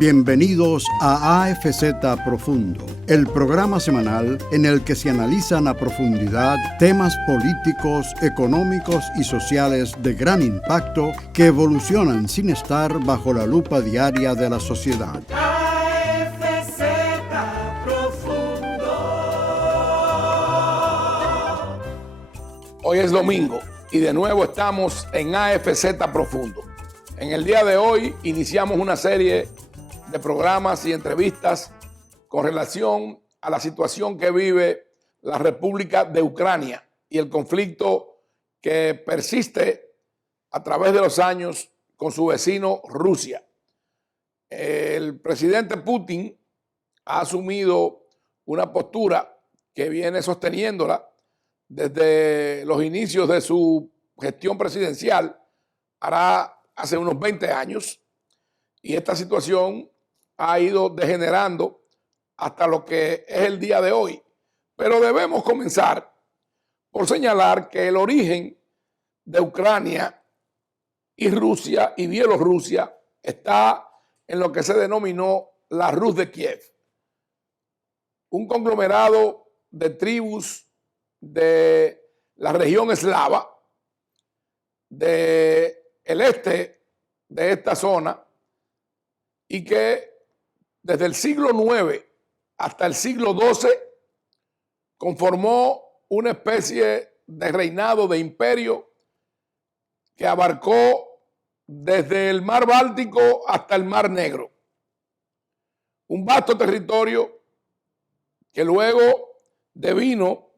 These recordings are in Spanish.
Bienvenidos a AFZ Profundo, el programa semanal en el que se analizan a profundidad temas políticos, económicos y sociales de gran impacto que evolucionan sin estar bajo la lupa diaria de la sociedad. AFZ Profundo. Hoy es domingo y de nuevo estamos en AFZ Profundo. En el día de hoy iniciamos una serie de programas y entrevistas con relación a la situación que vive la República de Ucrania y el conflicto que persiste a través de los años con su vecino Rusia. El presidente Putin ha asumido una postura que viene sosteniéndola desde los inicios de su gestión presidencial, hará hace unos 20 años, y esta situación ha ido degenerando hasta lo que es el día de hoy. Pero debemos comenzar por señalar que el origen de Ucrania y Rusia y Bielorrusia está en lo que se denominó la Rus de Kiev, un conglomerado de tribus de la región eslava del este de esta zona, y que desde el siglo IX hasta el siglo XII conformó una especie de reinado, de imperio, que abarcó desde el mar Báltico hasta el mar Negro. Un vasto territorio que luego devino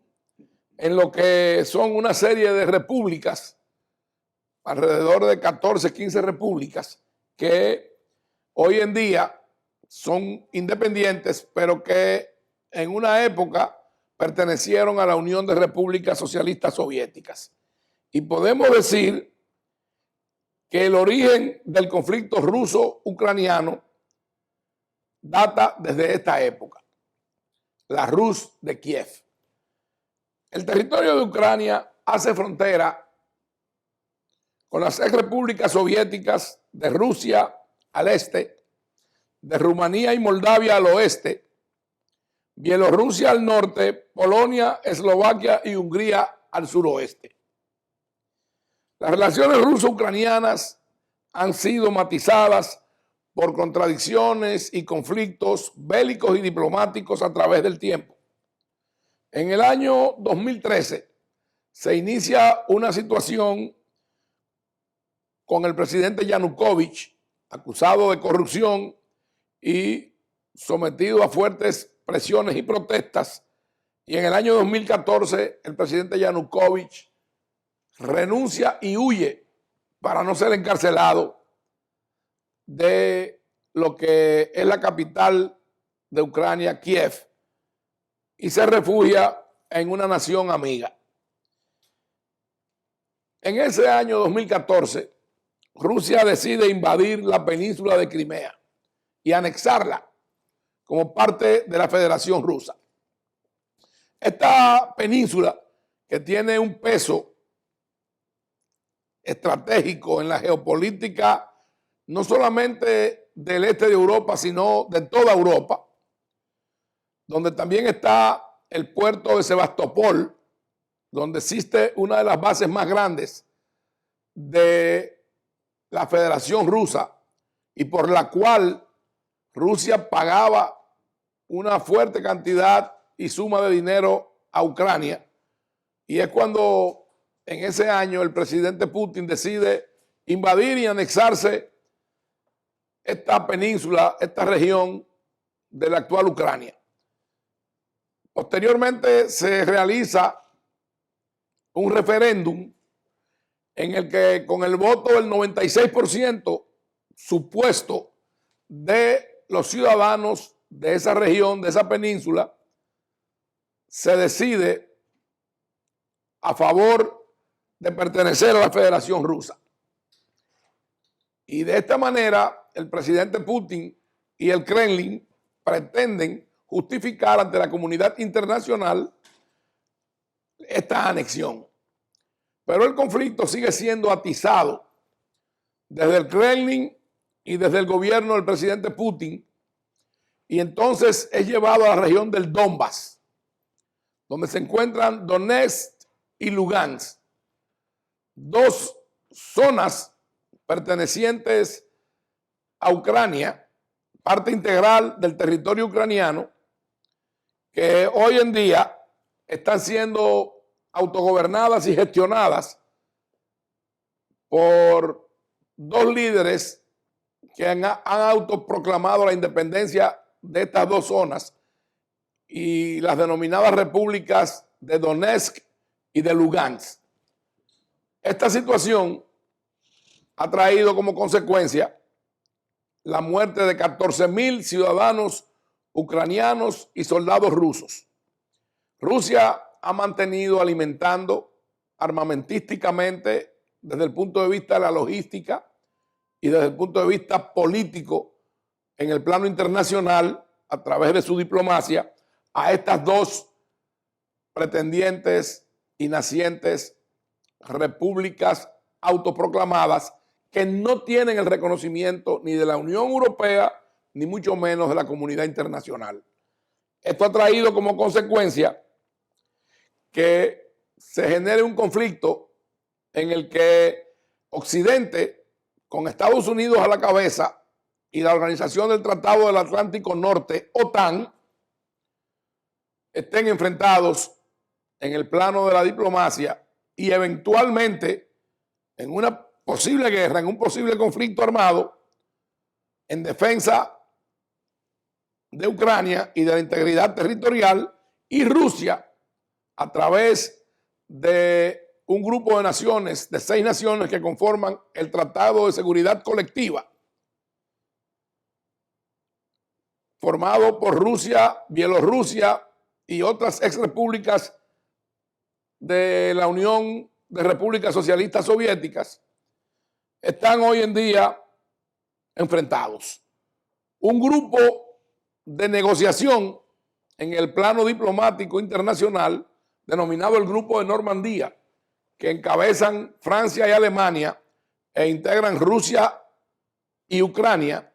en lo que son una serie de repúblicas, alrededor de 14, 15 repúblicas, que hoy en día son independientes, pero que en una época pertenecieron a la Unión de Repúblicas Socialistas Soviéticas. Y podemos decir que el origen del conflicto ruso-ucraniano data desde esta época, la Rus de Kiev. El territorio de Ucrania hace frontera con las ex repúblicas soviéticas de Rusia al este, de Rumanía y Moldavia al oeste, Bielorrusia al norte, Polonia, Eslovaquia y Hungría al suroeste. Las relaciones ruso-ucranianas han sido matizadas por contradicciones y conflictos bélicos y diplomáticos a través del tiempo. En el año 2013 se inicia una situación con el presidente Yanukovych, acusado de corrupción y sometido a fuertes presiones y protestas. Y en el año 2014 el presidente Yanukovych renuncia y huye para no ser encarcelado de lo que es la capital de Ucrania, Kiev, y se refugia en una nación amiga. En ese año 2014, Rusia decide invadir la península de Crimea y anexarla como parte de la Federación Rusa. Esta península, que tiene un peso estratégico en la geopolítica no solamente del este de Europa, sino de toda Europa, donde también está el puerto de Sebastopol, donde existe una de las bases más grandes de la Federación Rusa y por la cual Rusia pagaba una fuerte cantidad y suma de dinero a Ucrania. Y es cuando en ese año el presidente Putin decide invadir y anexarse esta península, esta región de la actual Ucrania. Posteriormente se realiza un referéndum en el que con el voto del 96% supuesto de los ciudadanos de esa región, de esa península, se decide a favor de pertenecer a la Federación Rusa. Y de esta manera el presidente Putin y el Kremlin pretenden justificar ante la comunidad internacional esta anexión. Pero el conflicto sigue siendo atizado desde el Kremlin y desde el gobierno del presidente Putin, y entonces es llevado a la región del Donbass, donde se encuentran Donetsk y Lugansk, dos zonas pertenecientes a Ucrania, parte integral del territorio ucraniano, que hoy en día están siendo autogobernadas y gestionadas por dos líderes que han autoproclamado la independencia de estas dos zonas y las denominadas repúblicas de Donetsk y de Lugansk. Esta situación ha traído como consecuencia la muerte de 14,000 ciudadanos ucranianos y soldados rusos. Rusia ha mantenido alimentando armamentísticamente desde el punto de vista de la logística y desde el punto de vista político en el plano internacional a través de su diplomacia a estas dos pretendientes y nacientes repúblicas autoproclamadas que no tienen el reconocimiento ni de la Unión Europea ni mucho menos de la comunidad internacional. Esto ha traído como consecuencia que se genere un conflicto en el que Occidente, con Estados Unidos a la cabeza y la Organización del Tratado del Atlántico Norte, OTAN, estén enfrentados en el plano de la diplomacia y eventualmente en una posible guerra, en un posible conflicto armado en defensa de Ucrania y de la integridad territorial, y Rusia, a través de un grupo de naciones, de 6 naciones que conforman el Tratado de Seguridad Colectiva, formado por Rusia, Bielorrusia y otras exrepúblicas de la Unión de Repúblicas Socialistas Soviéticas, están hoy en día enfrentados. Un grupo de negociación en el plano diplomático internacional, denominado el Grupo de Normandía, que encabezan Francia y Alemania e integran Rusia y Ucrania,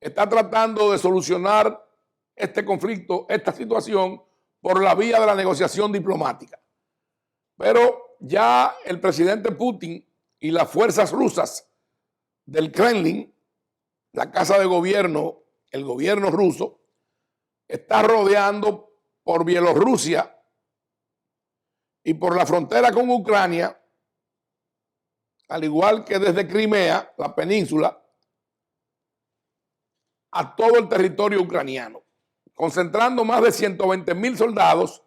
está tratando de solucionar este conflicto, esta situación, por la vía de la negociación diplomática. Pero ya el presidente Putin y las fuerzas rusas del Kremlin, la casa de gobierno, el gobierno ruso, está rodeando por Bielorrusia y por la frontera con Ucrania, al igual que desde Crimea, la península, a todo el territorio ucraniano, concentrando más de 120,000 soldados,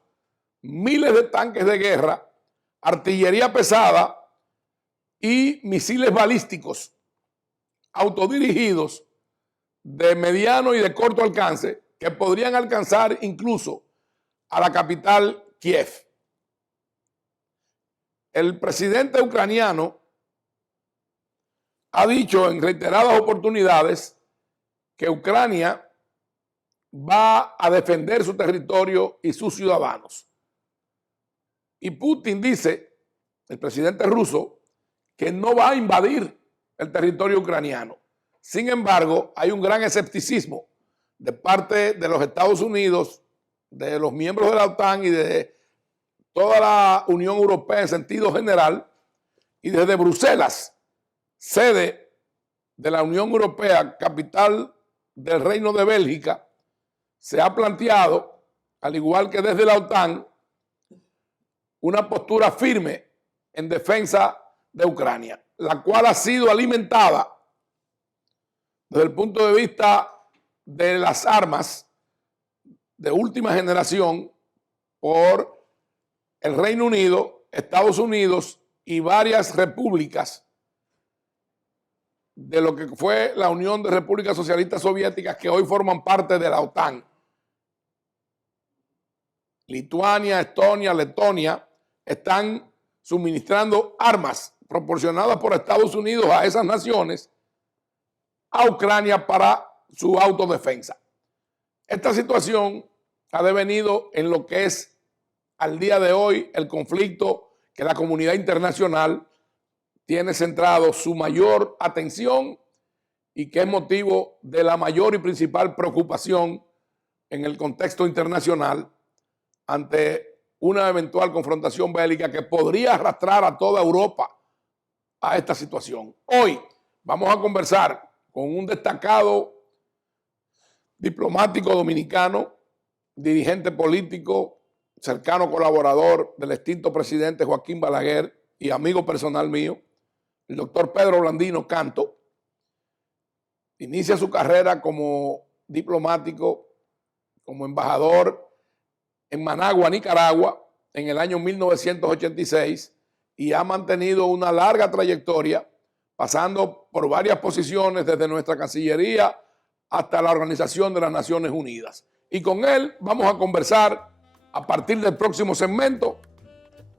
miles de tanques de guerra, artillería pesada y misiles balísticos autodirigidos de mediano y de corto alcance que podrían alcanzar incluso a la capital Kiev. El presidente ucraniano ha dicho en reiteradas oportunidades que Ucrania va a defender su territorio y sus ciudadanos. Y Putin dice, el presidente ruso, que no va a invadir el territorio ucraniano. Sin embargo, hay un gran escepticismo de parte de los Estados Unidos, de los miembros de la OTAN y de toda la Unión Europea en sentido general, y desde Bruselas, sede de la Unión Europea, capital del Reino de Bélgica, se ha planteado, al igual que desde la OTAN, una postura firme en defensa de Ucrania, la cual ha sido alimentada desde el punto de vista de las armas de última generación por el Reino Unido, Estados Unidos y varias repúblicas de lo que fue la Unión de Repúblicas Socialistas Soviéticas que hoy forman parte de la OTAN. Lituania, Estonia, Letonia están suministrando armas proporcionadas por Estados Unidos a esas naciones a Ucrania para su autodefensa. Esta situación ha devenido en lo que es al día de hoy el conflicto que la comunidad internacional tiene centrado su mayor atención y que es motivo de la mayor y principal preocupación en el contexto internacional ante una eventual confrontación bélica que podría arrastrar a toda Europa a esta situación. Hoy vamos a conversar con un destacado diplomático dominicano, dirigente político, cercano colaborador del extinto presidente Joaquín Balaguer y amigo personal mío, el doctor Pedro Blandino Canto. Inicia su carrera como diplomático, como embajador en Managua, Nicaragua, en el año 1986 y ha mantenido una larga trayectoria, pasando por varias posiciones desde nuestra Cancillería hasta la Organización de las Naciones Unidas. Y con él vamos a conversar a partir del próximo segmento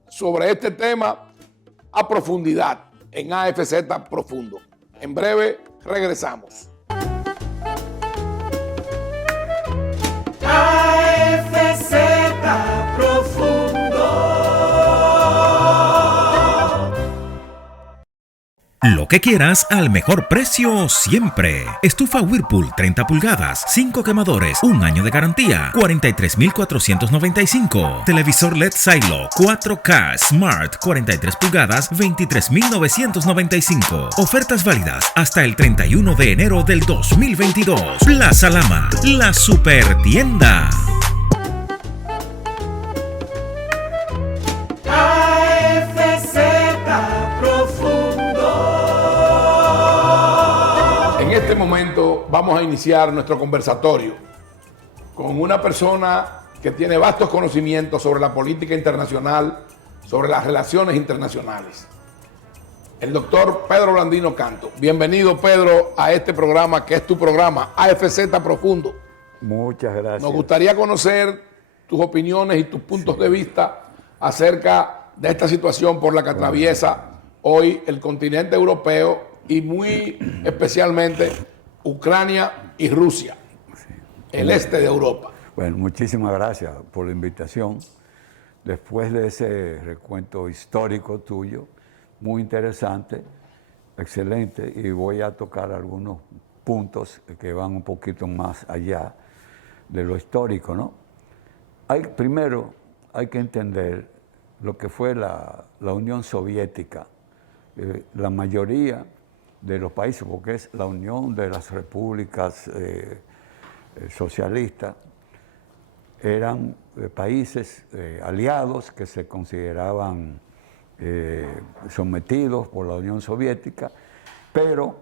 sobre este tema a profundidad en AFZ Profundo. En breve regresamos. AFZ Profundo. Lo que quieras al mejor precio siempre. Estufa Whirlpool 30 pulgadas, 5 quemadores, 1 año de garantía, 43,495. Televisor LED Silo 4K Smart 43 pulgadas, 23,995. Ofertas válidas hasta el 31 de enero del 2022. Plaza Lama, la super tienda. AFZ Profundo. En este momento vamos a iniciar nuestro conversatorio con una persona que tiene vastos conocimientos sobre la política internacional, sobre las relaciones internacionales. El doctor Pedro Blandino Canto. Bienvenido, Pedro, a este programa que es tu programa, AFZ Profundo. Muchas gracias. Nos gustaría conocer tus opiniones y tus puntos de vista acerca de esta situación por la que atraviesa hoy el continente europeo y muy especialmente Ucrania y Rusia, el este de Europa. Bueno, muchísimas gracias por la invitación. Después de ese recuento histórico tuyo, muy interesante, excelente, y voy a tocar algunos puntos que van un poquito más allá de lo histórico, ¿no? Primero hay que entender lo que fue la Unión Soviética. La mayoría de los países, porque es la unión de las repúblicas socialistas, eran países aliados que se consideraban sometidos por la Unión Soviética, pero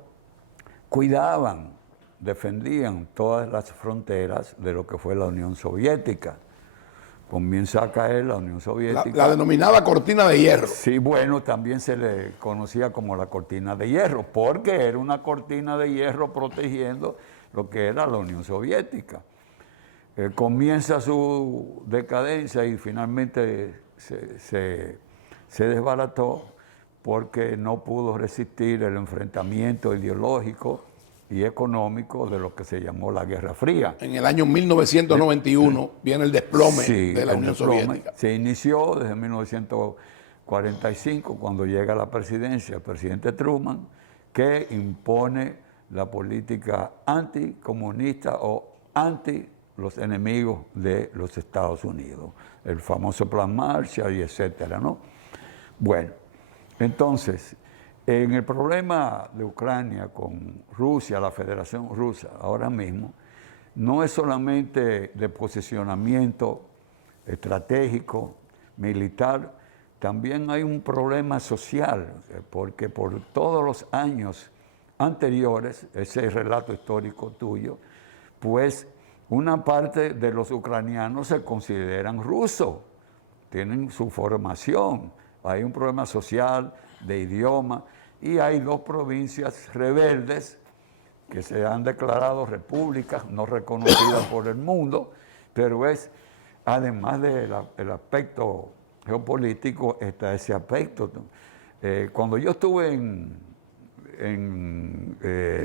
cuidaban, defendían todas las fronteras de lo que fue la Unión Soviética. Comienza a caer la Unión Soviética. La denominada cortina de hierro. Sí, bueno, también se le conocía como la cortina de hierro, porque era una cortina de hierro protegiendo lo que era la Unión Soviética. Comienza su decadencia y finalmente se desbarató porque no pudo resistir el enfrentamiento ideológico y económico de lo que se llamó la Guerra Fría. En el año 1991 viene el desplome de la Unión Soviética. Se inició desde 1945, cuando llega a la presidencia el presidente Truman, que impone la política anticomunista o anti los enemigos de los Estados Unidos, el famoso Plan Marshall y etcétera, ¿no? Bueno, entonces, en el problema de Ucrania con Rusia, la Federación Rusa, ahora mismo, no es solamente de posicionamiento estratégico, militar, también hay un problema social, porque por todos los años anteriores, ese relato histórico tuyo, pues una parte de los ucranianos se consideran rusos, tienen su formación, hay un problema social, de idioma, y hay 2 provincias rebeldes que se han declarado repúblicas no reconocidas por el mundo, pero es, además del aspecto geopolítico, está ese aspecto. Cuando yo estuve en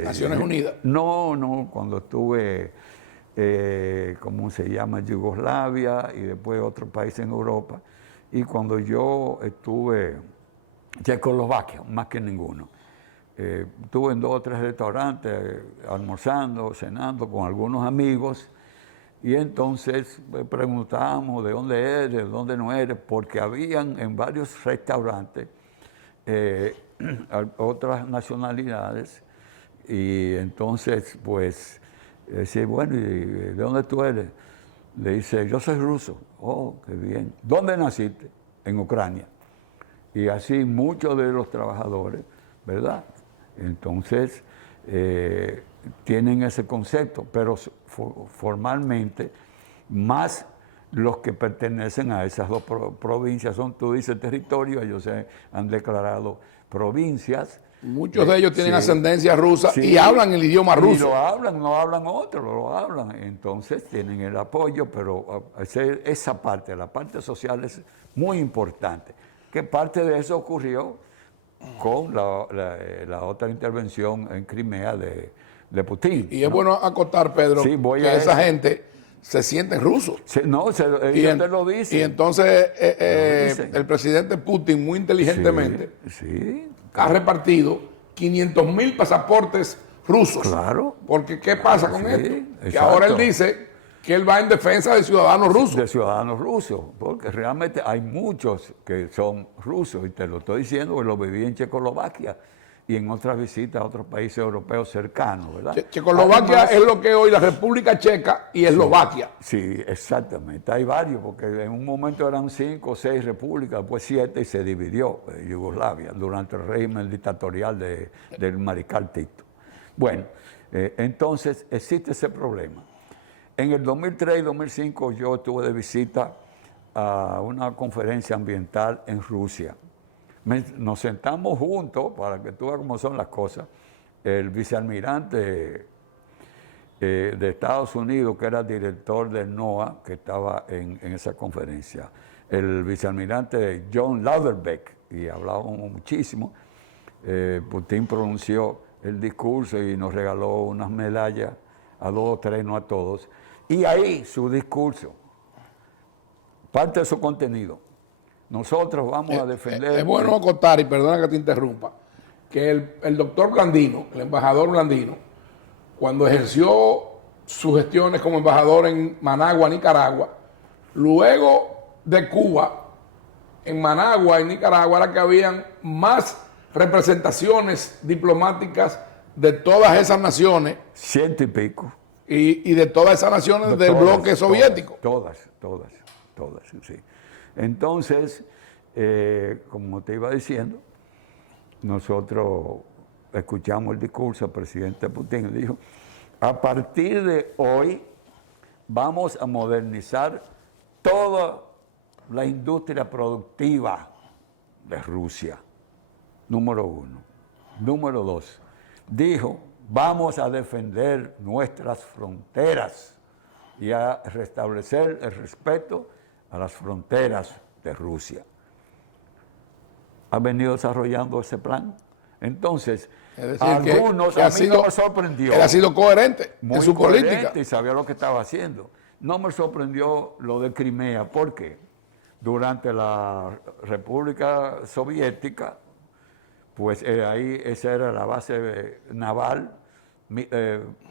Naciones Unidas. No, cuando estuve, ¿cómo se llama? Yugoslavia y después otro país en Europa, y cuando yo estuve Checoslovaquia, más que ninguno. Estuve en 2 o 3 restaurantes, almorzando, cenando con algunos amigos, y entonces preguntábamos de dónde eres, de dónde no eres, porque habían en varios restaurantes otras nacionalidades, y entonces pues decía, bueno, ¿y de dónde tú eres? Le dice, yo soy ruso. Oh, qué bien. ¿Dónde naciste? En Ucrania. Y así muchos de los trabajadores, ¿verdad? Entonces, tienen ese concepto, pero formalmente, más los que pertenecen a esas 2 provincias son, tú dices territorio, ellos se han declarado provincias. Muchos de ellos tienen Sí. ascendencia rusa Sí. y hablan el idioma Y ruso. lo hablan, no hablan otro, lo hablan. Entonces tienen el apoyo, pero esa parte, la parte social es muy importante. Que parte de eso ocurrió con la otra intervención en Crimea de Putin. Y es ¿no? bueno acotar, Pedro, Sí, voy que a esa eso. gente se sienten rusos. Ellos te lo dicen. Y entonces dicen. el presidente Putin, muy inteligentemente, Sí, ha repartido 500,000 pasaportes rusos. claro. Porque ¿qué pasa con Sí, esto? Que exacto. ahora él dice que él va en defensa de ciudadanos rusos. De ciudadanos rusos, porque realmente hay muchos que son rusos, y te lo estoy diciendo, que lo viví en Checoslovaquia y en otras visitas a otros países europeos cercanos, ¿verdad? Checoslovaquia Además, es lo que hoy la República Checa y Eslovaquia. Sí, exactamente. Hay varios, porque en un momento eran 5 o 6 repúblicas, después 7 y se dividió Yugoslavia durante el régimen dictatorial del mariscal Tito. Bueno, entonces existe ese problema. En el 2003 y 2005 yo estuve de visita a una conferencia ambiental en Rusia. Nos sentamos juntos, para que tú veas cómo son las cosas, el vicealmirante de Estados Unidos, que era director del NOAA, que estaba en esa conferencia, el vicealmirante John Lauderbeck, y hablábamos muchísimo. Putin pronunció el discurso y nos regaló unas medallas a 2 o 3, no a todos. Y ahí su discurso, parte de su contenido. Nosotros vamos a defender... Es bueno acotar, y perdona que te interrumpa, que el doctor Blandino, el embajador Blandino, cuando ejerció sus gestiones como embajador en Managua, Nicaragua, luego de Cuba, en Managua, en Nicaragua, era que habían más representaciones diplomáticas de todas esas naciones 100 y pico. y de todas esas naciones del Todas, bloque soviético. Todas, sí. Entonces, como te iba diciendo, nosotros escuchamos el discurso del presidente Putin y dijo, a partir de hoy vamos a modernizar toda la industria productiva de Rusia, número 1. Número 2, dijo, vamos a defender nuestras fronteras y a restablecer el respeto a las fronteras de Rusia. Ha venido desarrollando ese plan. Entonces, Es decir, algunos, que a mí no me sorprendió. Él ha sido coherente Muy en su coherente política. y sabía lo que estaba haciendo. No me sorprendió lo de Crimea, porque durante la República Soviética, pues ahí esa era la base naval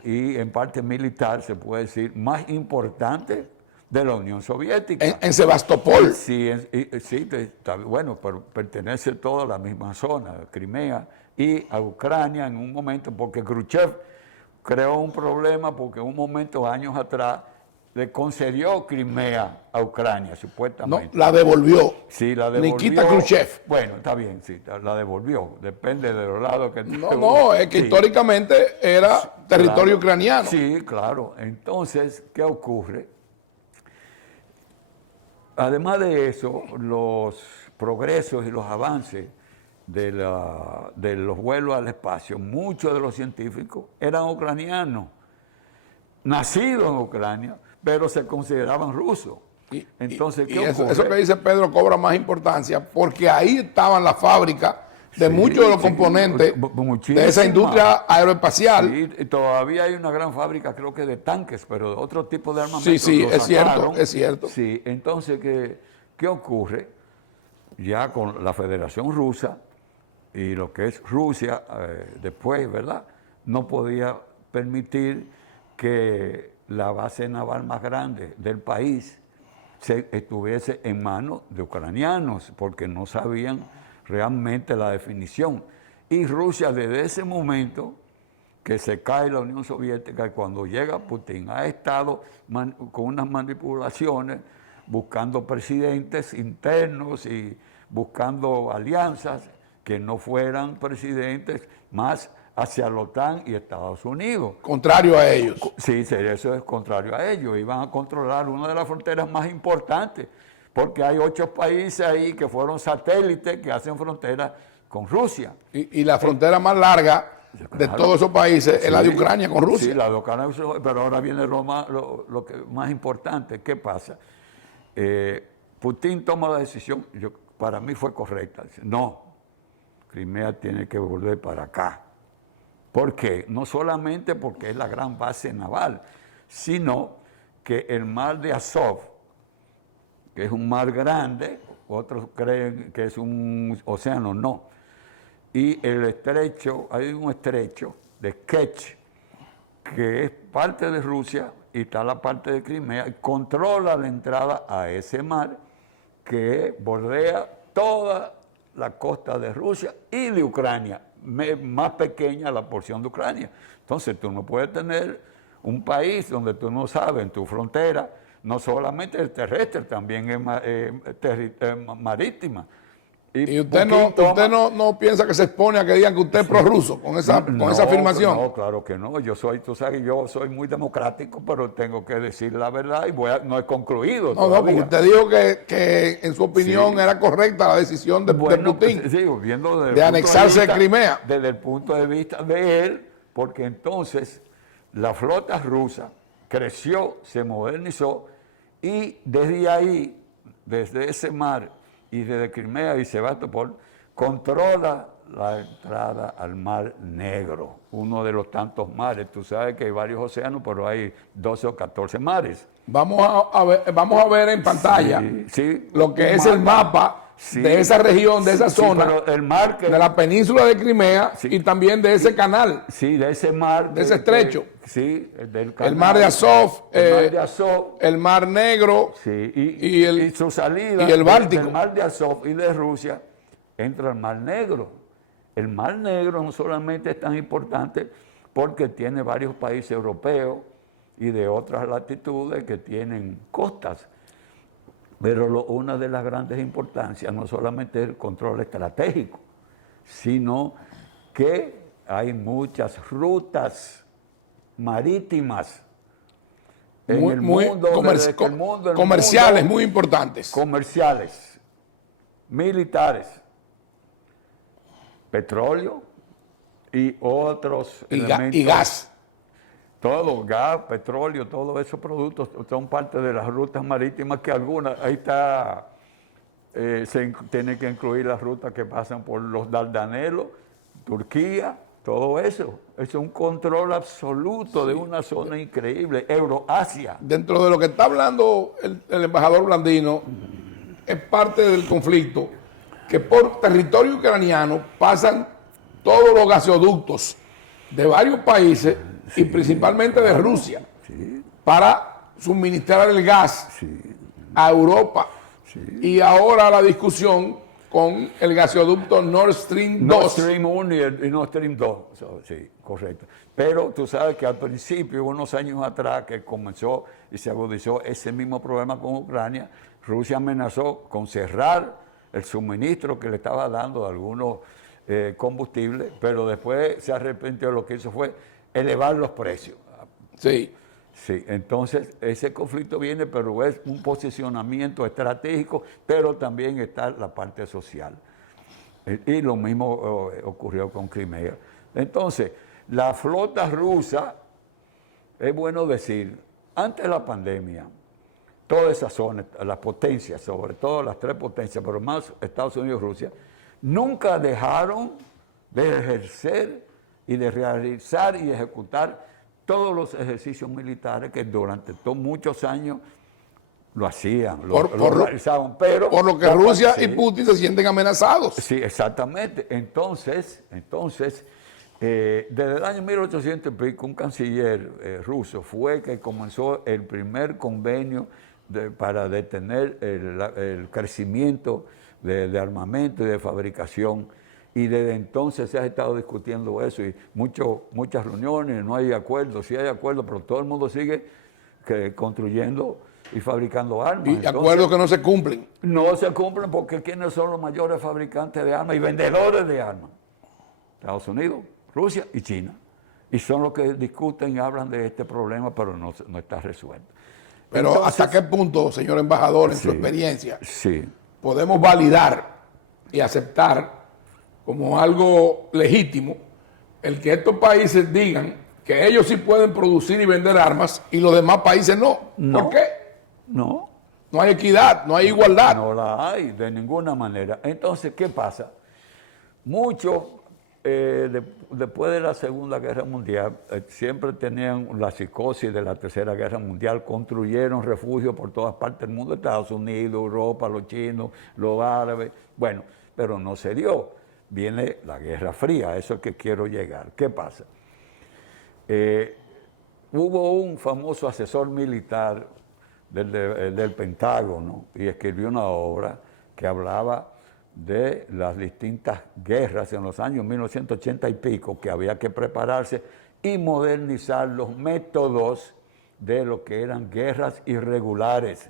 y en parte militar, se puede decir, más importante de la Unión Soviética. En Sebastopol. Sí, bueno, pero pertenece todo a la misma zona, Crimea y a Ucrania en un momento, porque Khrushchev creó un problema porque en un momento, años atrás, le concedió Crimea a Ucrania, No, supuestamente. la devolvió. Sí, la devolvió. Nikita Khrushchev. Bueno, está bien, sí, la devolvió. Depende de los lados que... No, es que Sí. históricamente era territorio Claro. ucraniano. Sí, claro. Entonces, ¿qué ocurre? Además de eso, los progresos y los avances de los vuelos al espacio, muchos de los científicos eran ucranianos, nacidos en Ucrania, pero se consideraban rusos. Entonces, ¿qué ocurre? Eso que dice Pedro cobra más importancia porque ahí estaban las fábricas de Sí, muchos de los sí, componentes muchísimas. de esa industria aeroespacial. Sí, y todavía hay una gran fábrica, creo que de tanques, pero de otro tipo de armamento. Sí, Lo es cierto, sacaron. es cierto. Sí, entonces, ¿qué ocurre? Ya con la Federación Rusa y lo que es Rusia después, ¿verdad? No podía permitir que la base naval más grande del país estuviese en manos de ucranianos, porque no sabían realmente la definición. Y Rusia desde ese momento que se cae la Unión Soviética, y cuando llega Putin, ha estado con unas manipulaciones, buscando presidentes internos y buscando alianzas que no fueran presidentes más hacia la OTAN y Estados Unidos. Contrario a ellos. Sí, eso es contrario a ellos. Iban a controlar una de las fronteras más importantes, porque hay 8 países ahí que fueron satélites que hacen frontera con Rusia. Y la frontera más larga de todos esos países es la de Ucrania con Rusia. Sí, la de Ucrania, pero ahora viene lo que más importante. ¿Qué pasa? Putin toma la decisión, para mí fue correcta. Dice, no, Crimea tiene que volver para acá. ¿Por qué? No solamente porque es la gran base naval, sino que el mar de Azov, que es un mar grande, otros creen que es un océano, no. Y el estrecho, hay un estrecho de Kerch, que es parte de Rusia y está la parte de Crimea, y controla la entrada a ese mar que bordea toda la costa de Rusia y de Ucrania, más pequeña la porción de Ucrania. Entonces tú no puedes tener un país donde tú no sabes en tu frontera, no solamente es terrestre, también es marítima. Y usted no piensa que se expone a que digan que usted es prorruso con esa afirmación. No, claro que no. Tú sabes que yo soy muy democrático, pero tengo que decir la verdad y no he concluido. No, porque usted dijo que en su opinión era correcta la decisión de Putin de anexarse a Crimea. Desde el punto de vista de él, porque entonces la flota rusa creció, se modernizó y desde ahí, desde ese mar y desde Crimea y Sebastopol, controla la entrada al Mar Negro, uno de los tantos mares. Tú sabes que hay varios océanos, pero hay 12 o 14 mares. Vamos a ver en pantalla lo que es el mapa de esa región, de esa zona, pero el mar de la península de Crimea y también de ese canal. Sí, de ese mar. De ese estrecho. Del canal. El mar de Azov, el mar Negro y su salida y el Báltico. Del mar de Azov y de Rusia entra el mar Negro. El mar Negro no solamente es tan importante porque tiene varios países europeos y de otras latitudes que tienen costas. Pero una de las grandes importancias no solamente es el control estratégico, sino que hay muchas rutas marítimas en el mundo, comerciales muy importantes. Comerciales, militares, petróleo y otros elementos. Y gas. Todo, gas, petróleo, todos esos productos son parte de las rutas marítimas que algunas, ahí está, se tiene que incluir las rutas que pasan por los Dardanelos, Turquía, todo eso. Es un control absoluto de una zona increíble, Euroasia. Dentro de lo que está hablando el embajador Blandino, es parte del conflicto que por territorio ucraniano pasan todos los gasoductos de varios países y principalmente de Rusia para suministrar el gas a Europa. Y ahora la discusión con el gasoducto Nord Stream 2. Nord Stream 1 y Nord Stream 2, sí, correcto. Pero tú sabes que al principio, unos años atrás, que comenzó y se agudizó ese mismo problema con Ucrania, Rusia amenazó con cerrar el suministro que le estaba dando de algunos combustibles, pero después se arrepintió. Lo que hizo fue elevar los precios. Sí. Sí, entonces ese conflicto viene, pero es un posicionamiento estratégico, pero también está la parte social. Y lo mismo ocurrió con Crimea. Entonces, la flota rusa, es bueno decir, antes de la pandemia, todas esas zonas, las potencias, sobre todo las 3 potencias, pero más Estados Unidos y Rusia, nunca dejaron de ejercer y de realizar y ejecutar todos los ejercicios militares que durante muchos años lo hacían, Por lo lo- realizaban, pero... Por lo que Rusia sí, y Putin se sienten amenazados. Sí, exactamente. Entonces, desde el año 1800 y pico, un canciller ruso fue que comenzó el primer convenio para detener el crecimiento de armamento y de fabricación. Y desde entonces se ha estado discutiendo eso y muchas reuniones, no hay acuerdo, sí hay acuerdo, pero todo el mundo sigue construyendo y fabricando armas. Y Entonces, acuerdos que no se cumplen. no se cumplen porque ¿quiénes son los mayores fabricantes de armas y vendedores de armas? Estados Unidos, Rusia y China. Y son los que discuten y hablan de este problema, pero no está resuelto. Pero Entonces, ¿hasta qué punto, señor embajador, en su sí, experiencia, sí, podemos validar y aceptar como algo legítimo el que estos países digan que ellos sí pueden producir y vender armas y los demás países no? No. ¿Por qué? no, No hay equidad, no hay igualdad. no la hay de ninguna manera. Entonces, ¿qué pasa? Muchos, después de la Segunda Guerra Mundial, siempre tenían la psicosis de la Tercera Guerra Mundial, construyeron refugios por todas partes del mundo, Estados Unidos, Europa, los chinos, los árabes, bueno, pero no se dio. Viene la Guerra Fría, a eso es que quiero llegar. ¿Qué pasa? Hubo un famoso asesor militar del Pentágono y escribió una obra que hablaba de las distintas guerras en los años 1980 y pico, que había que prepararse y modernizar los métodos de lo que eran guerras irregulares.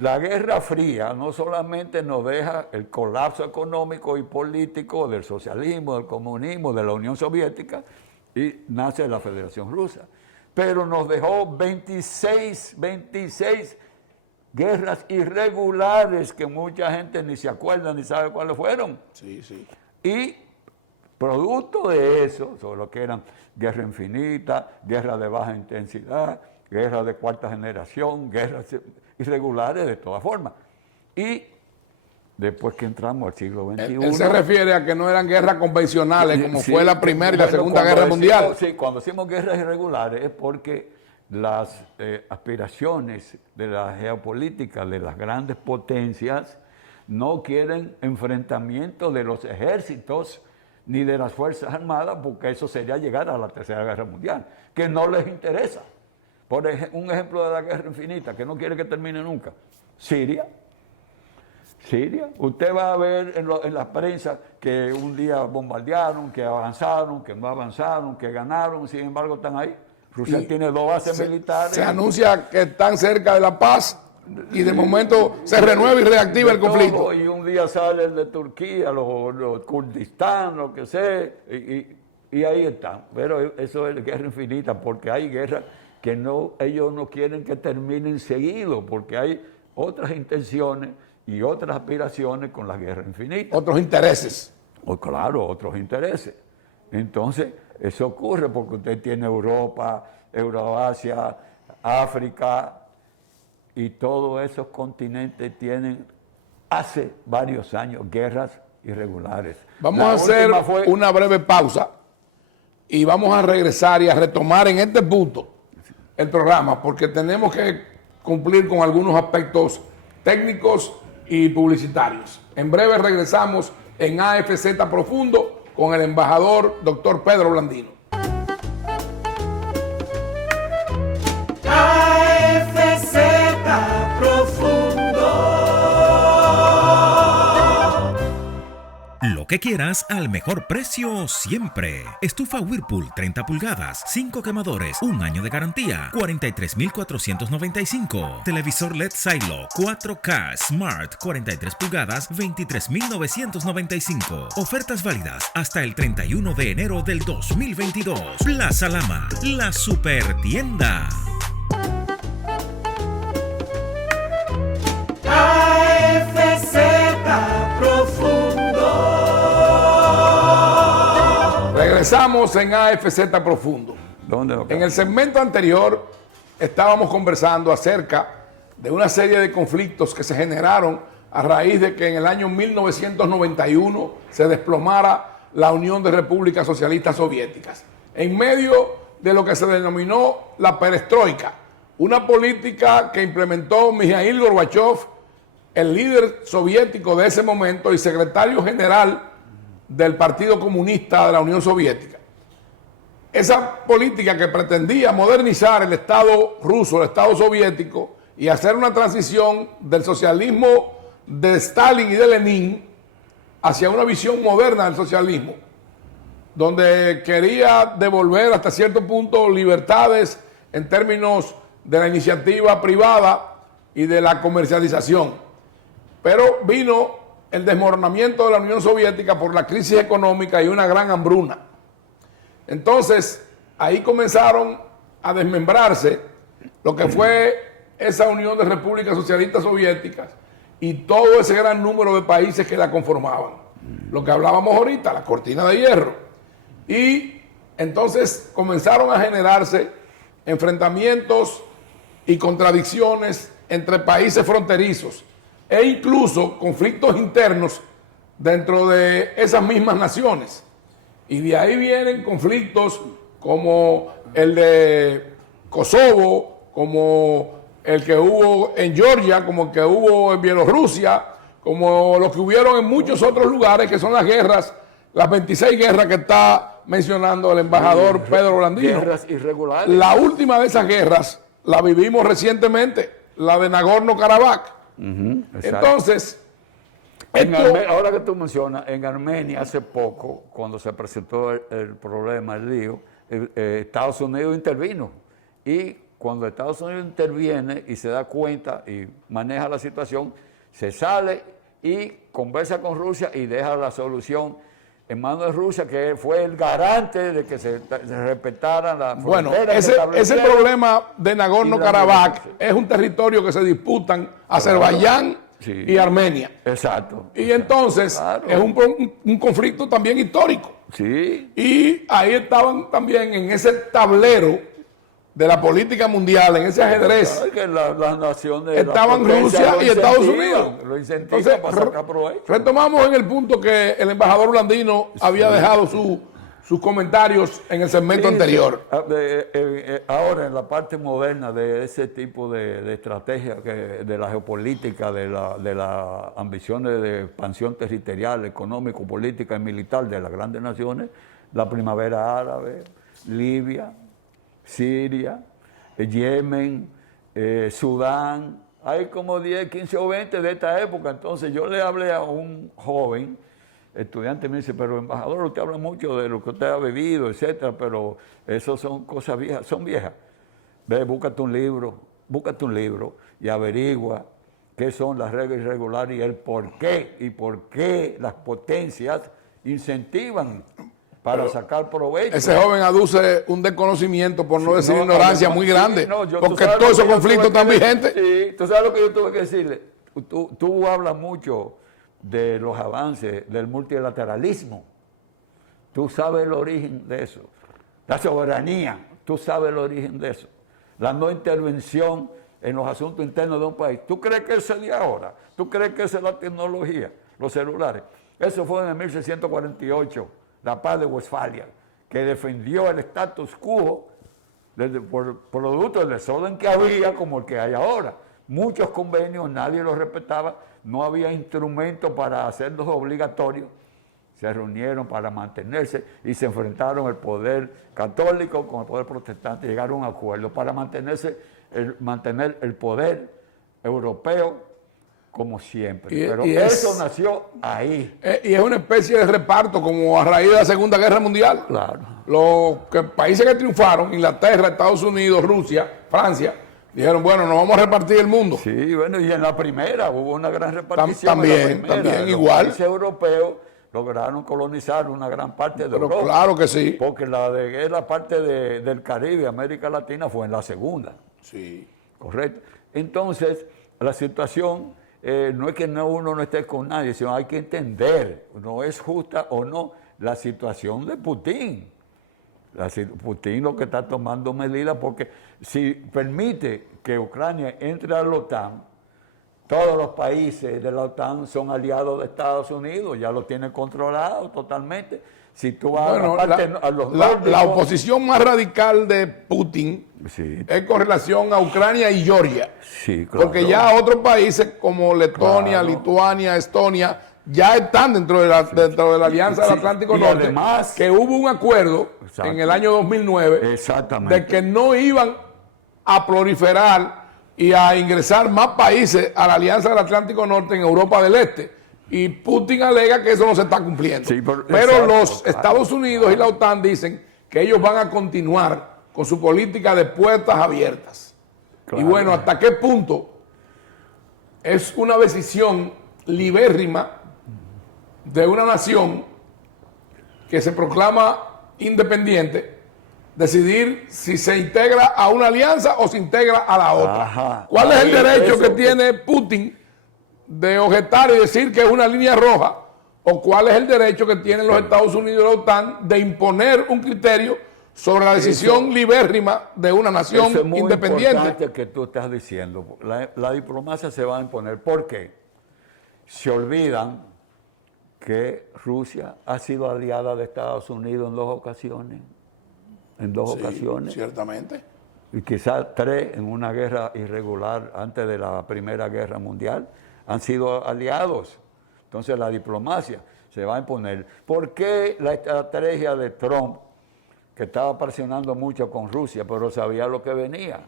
La Guerra Fría no solamente nos deja el colapso económico y político del socialismo, del comunismo, de la Unión Soviética, y nace la Federación Rusa, pero nos dejó 26 guerras irregulares que mucha gente ni se acuerda ni sabe cuáles fueron. Sí, sí. Y producto de eso, sobre lo que eran guerra infinita, guerra de baja intensidad, guerra de cuarta generación, guerras irregulares de todas formas. Y después que entramos al siglo XXI... Él se refiere a que no eran guerras convencionales como Sí, fue la Primera y la bueno, Segunda cuando Guerra decimos- Mundial. Sí, cuando decimos guerras irregulares es porque las aspiraciones de la geopolítica de las grandes potencias no quieren enfrentamiento de los ejércitos ni de las Fuerzas Armadas, porque eso sería llegar a la Tercera Guerra Mundial, que no les interesa. Un ejemplo de la guerra infinita, que no quiere que termine nunca. Siria. Usted va a ver en la prensa que un día bombardearon, que avanzaron, que no avanzaron, que ganaron, sin embargo están ahí. Rusia tiene 2 bases militares. Se anuncia que están cerca de la paz y de momento se renueva y reactiva el de conflicto. todo, y un día sale el de Turquía, los Kurdistán, lo que sea, y ahí están. Pero eso es guerra infinita, porque hay guerras que ellos no quieren que terminen seguido, porque hay otras intenciones y otras aspiraciones con la guerra infinita. Otros intereses. Claro, otros intereses. Entonces, eso ocurre porque usted tiene Europa, Euroasia, África, y todos esos continentes tienen hace varios años guerras irregulares. Vamos La a hacer última fue- una breve pausa y vamos a regresar y a retomar en este punto el programa, porque tenemos que cumplir con algunos aspectos técnicos y publicitarios. En breve regresamos en AFZ Profundo con el embajador doctor Pedro Blandino. AFZ Profundo. Lo que quieras al mejor precio siempre. Estufa Whirlpool 30 pulgadas, 5 quemadores, 1 año de garantía, 43,495. Televisor LED Silo 4K Smart 43 pulgadas, 23,995. Ofertas válidas hasta el 31 de enero del 2022. Plaza Lama, la super tienda. AFZ Profundo. Regresamos en AFZ Profundo. ¿Dónde lo En el segmento anterior estábamos conversando acerca de una serie de conflictos que se generaron a raíz de que en el año 1991 se desplomara la Unión de Repúblicas Socialistas Soviéticas, en medio de lo que se denominó la perestroika, una política que implementó Mikhail Gorbachev, el líder soviético de ese momento y secretario general del Partido Comunista de la Unión Soviética. Esa política que pretendía modernizar el Estado ruso, el Estado soviético, y hacer una transición del socialismo de Stalin y de Lenin hacia una visión moderna del socialismo, donde quería devolver hasta cierto punto libertades en términos de la iniciativa privada y de la comercialización. Pero vino el desmoronamiento de la Unión Soviética por la crisis económica y una gran hambruna. Entonces, ahí comenzaron a desmembrarse lo que fue esa unión de repúblicas socialistas soviéticas y todo ese gran número de países que la conformaban. Lo que hablábamos ahorita, la cortina de hierro. Y entonces comenzaron a generarse enfrentamientos y contradicciones entre países fronterizos e incluso conflictos internos dentro de esas mismas naciones. Y de ahí vienen conflictos como el de Kosovo, como el que hubo en Georgia, como el que hubo en Bielorrusia, como los que hubieron en muchos otros lugares, que son las guerras, las 26 guerras que está mencionando el embajador Pedro Blandino. Guerras irregulares. La última de esas guerras la vivimos recientemente, la de Nagorno-Karabaj. Entonces, ahora que tú mencionas, en Armenia hace poco, cuando se presentó el problema, el lío, Estados Unidos intervino. Y cuando Estados Unidos interviene y se da cuenta y maneja la situación, se sale y conversa con Rusia y deja la solución en manos de Rusia, que fue el garante de que se respetaran las fronteras. Bueno, ese problema de Nagorno-Karabaj es un territorio que se disputan Azerbaiyán y Armenia. Exacto. Y entonces es un conflicto también histórico. Sí. Y ahí estaban también en ese tablero de la política mundial, en ese ajedrez, las naciones, estaban Rusia y Estados Unidos. Lo incentivan para sacar provecho. Retomamos en el punto que el embajador Blandino había dejado sus comentarios en el segmento anterior. Ahora, en la parte moderna de ese tipo de estrategia de la geopolítica, de las ambiciones de expansión territorial, económico, política y militar de las grandes naciones, la primavera árabe, Libia, Siria, Yemen, Sudán, hay como 10, 15 o 20 de esta época. Entonces yo le hablé a un joven estudiante, me dice, pero embajador, usted habla mucho de lo que usted ha vivido, etcétera, pero eso son cosas viejas, son viejas. Ve, búscate un libro y averigua qué son las reglas irregulares y el por qué las potencias incentivan para sacar provecho. Ese joven aduce un desconocimiento, por no decir ignorancia, muy grande, porque todos esos conflictos están vigentes. Sí, tú sabes lo que yo tuve que decirle. Tú hablas mucho de los avances del multilateralismo. Tú sabes el origen de eso. La soberanía, tú sabes el origen de eso. La no intervención en los asuntos internos de un país. ¿Tú crees que eso es de ahora? ¿Tú crees que esa es la tecnología, los celulares? Eso fue en el 1648. La paz de Westfalia, que defendió el status quo por producto del desorden que había como el que hay ahora. Muchos convenios, nadie los respetaba, no había instrumento para hacerlos obligatorios. Se reunieron para mantenerse y se enfrentaron el poder católico con el poder protestante, llegaron a un acuerdo para mantener el poder europeo como siempre. Pero eso nació ahí. Y es una especie de reparto como a raíz de la Segunda Guerra Mundial. Claro. Los países que triunfaron, Inglaterra, Estados Unidos, Rusia, Francia, dijeron, bueno, nos vamos a repartir el mundo. Sí, bueno, y en la primera hubo una gran repartición. También igual. Los países europeos lograron colonizar una gran parte de Europa. Claro que sí. Porque la parte del Caribe, América Latina, fue en la segunda. Sí. Correcto. Entonces, la situación no es que uno no esté con nadie, sino hay que entender, no es justa o no la situación de Putin. Putin lo que está tomando medidas, porque si permite que Ucrania entre a la OTAN, todos los países de la OTAN son aliados de Estados Unidos, ya lo tienen controlado totalmente. Si tú vas Bueno, a los la nórdicos, oposición más radical de Putin sí, es con relación a Ucrania y Georgia. sí, claro. Porque ya otros países como Letonia, Claro. Lituania, Estonia, ya están dentro de la Alianza del Sí, Atlántico y Norte, además- que hubo un acuerdo Exacto. en el año 2009 Exactamente. de que no iban a proliferar y a ingresar más países a la Alianza del Atlántico Norte en Europa del Este. Y Putin alega que eso no se está cumpliendo. Sí, pero exacto, los claro, Estados Unidos y la OTAN dicen que ellos van a continuar con su política de puertas abiertas. Claro. Y bueno, ¿hasta qué punto es una decisión libérrima de una nación que se proclama independiente decidir si se integra a una alianza o se integra a la otra? Ajá. ¿Cuál es el Ahí, derecho eso- que tiene Putin de objetar y decir que es una línea roja? ¿O cuál es el derecho que tienen los Estados Unidos y la OTAN de imponer un criterio sobre la decisión libérrima de una nación Eso es muy independiente? importante que tú estás diciendo. La diplomacia se va a imponer. ¿Por qué? Se olvidan que Rusia ha sido aliada de Estados Unidos en 2 ocasiones. En dos Sí, ocasiones. ciertamente. Y quizás 3 en una guerra irregular antes de la Primera Guerra Mundial, han sido aliados. Entonces la diplomacia se va a imponer. ¿Por qué la estrategia de Trump, que estaba presionando mucho con Rusia, pero sabía lo que venía?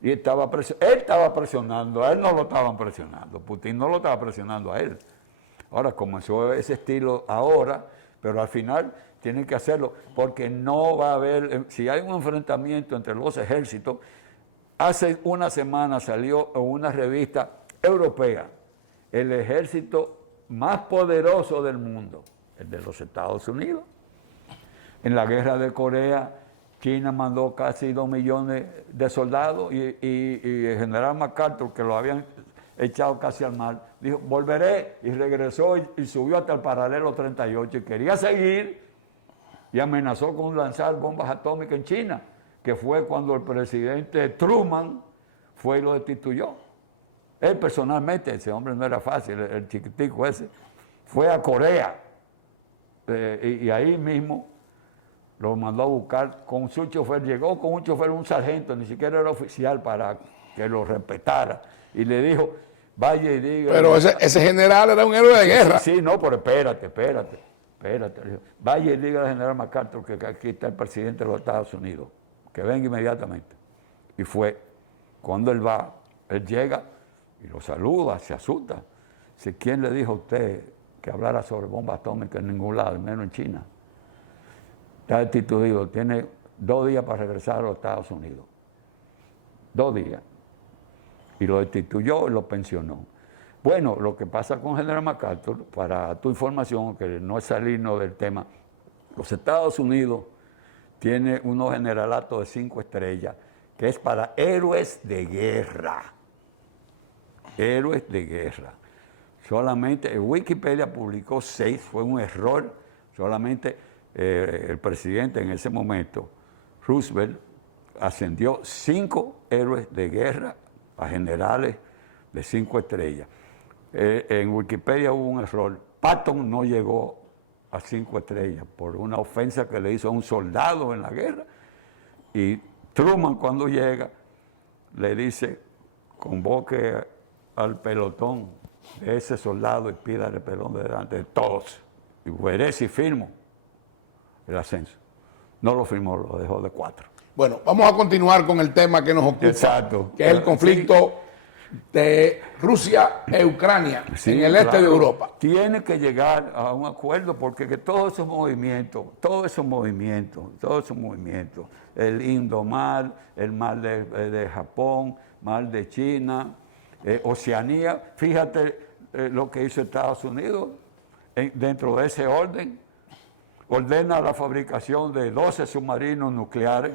Y él estaba presionando, a él no lo estaban presionando, Putin no lo estaba presionando a él. Ahora comenzó ese estilo ahora, pero al final tienen que hacerlo, porque no va a haber, si hay un enfrentamiento entre los ejércitos, hace una semana salió en una revista europea, el ejército más poderoso del mundo, el de los Estados Unidos. En la guerra de Corea, China mandó casi 2 millones de soldados y el general MacArthur, que lo habían echado casi al mar, dijo, volveré, y regresó y subió hasta el paralelo 38 y quería seguir y amenazó con lanzar bombas atómicas en China, que fue cuando el presidente Truman fue y lo destituyó. Él personalmente, ese hombre no era fácil, el chiquitico ese, fue a Corea y ahí mismo lo mandó a buscar con su chofer, llegó con un chofer, un sargento, ni siquiera era oficial para que lo respetara, y le dijo, vaya y diga... Pero ese general era un héroe de guerra. Sí, no, pero espérate. Le dijo, vaya y diga al general MacArthur que aquí está el presidente de los Estados Unidos, que venga inmediatamente. Y fue, cuando él va, él llega y lo saluda, se asusta. Dice, ¿quién le dijo a usted que hablara sobre bombas atómicas en ningún lado, menos en China? Está destituido, tiene 2 días para regresar a los Estados Unidos. 2 días. Y lo destituyó y lo pensionó. Bueno, lo que pasa con General MacArthur, para tu información, que no es salirnos del tema, los Estados Unidos tiene unos generalatos de 5 estrellas, que es para héroes de guerra. Héroes de guerra. Solamente, Wikipedia publicó 6, fue un error. Solamente el presidente en ese momento, Roosevelt, ascendió 5 héroes de guerra a generales de 5 estrellas. En Wikipedia hubo un error. Patton no llegó a 5 estrellas por una ofensa que le hizo a un soldado en la guerra. Y Truman, cuando llega, le dice, convoque al pelotón de ese soldado y pídale el pelón delante de todos. Y veré si firmo el ascenso. No lo firmó, lo dejó de 4. Bueno, vamos a continuar con el tema que nos ocupa, Exacto. que es el conflicto de Rusia e Ucrania en el este de Europa. Tiene que llegar a un acuerdo porque que todos esos movimientos, el Indomar, el mar de Japón, mar de China, Oceanía, fíjate lo que hizo Estados Unidos dentro de ese orden, ordena la fabricación de 12 submarinos nucleares.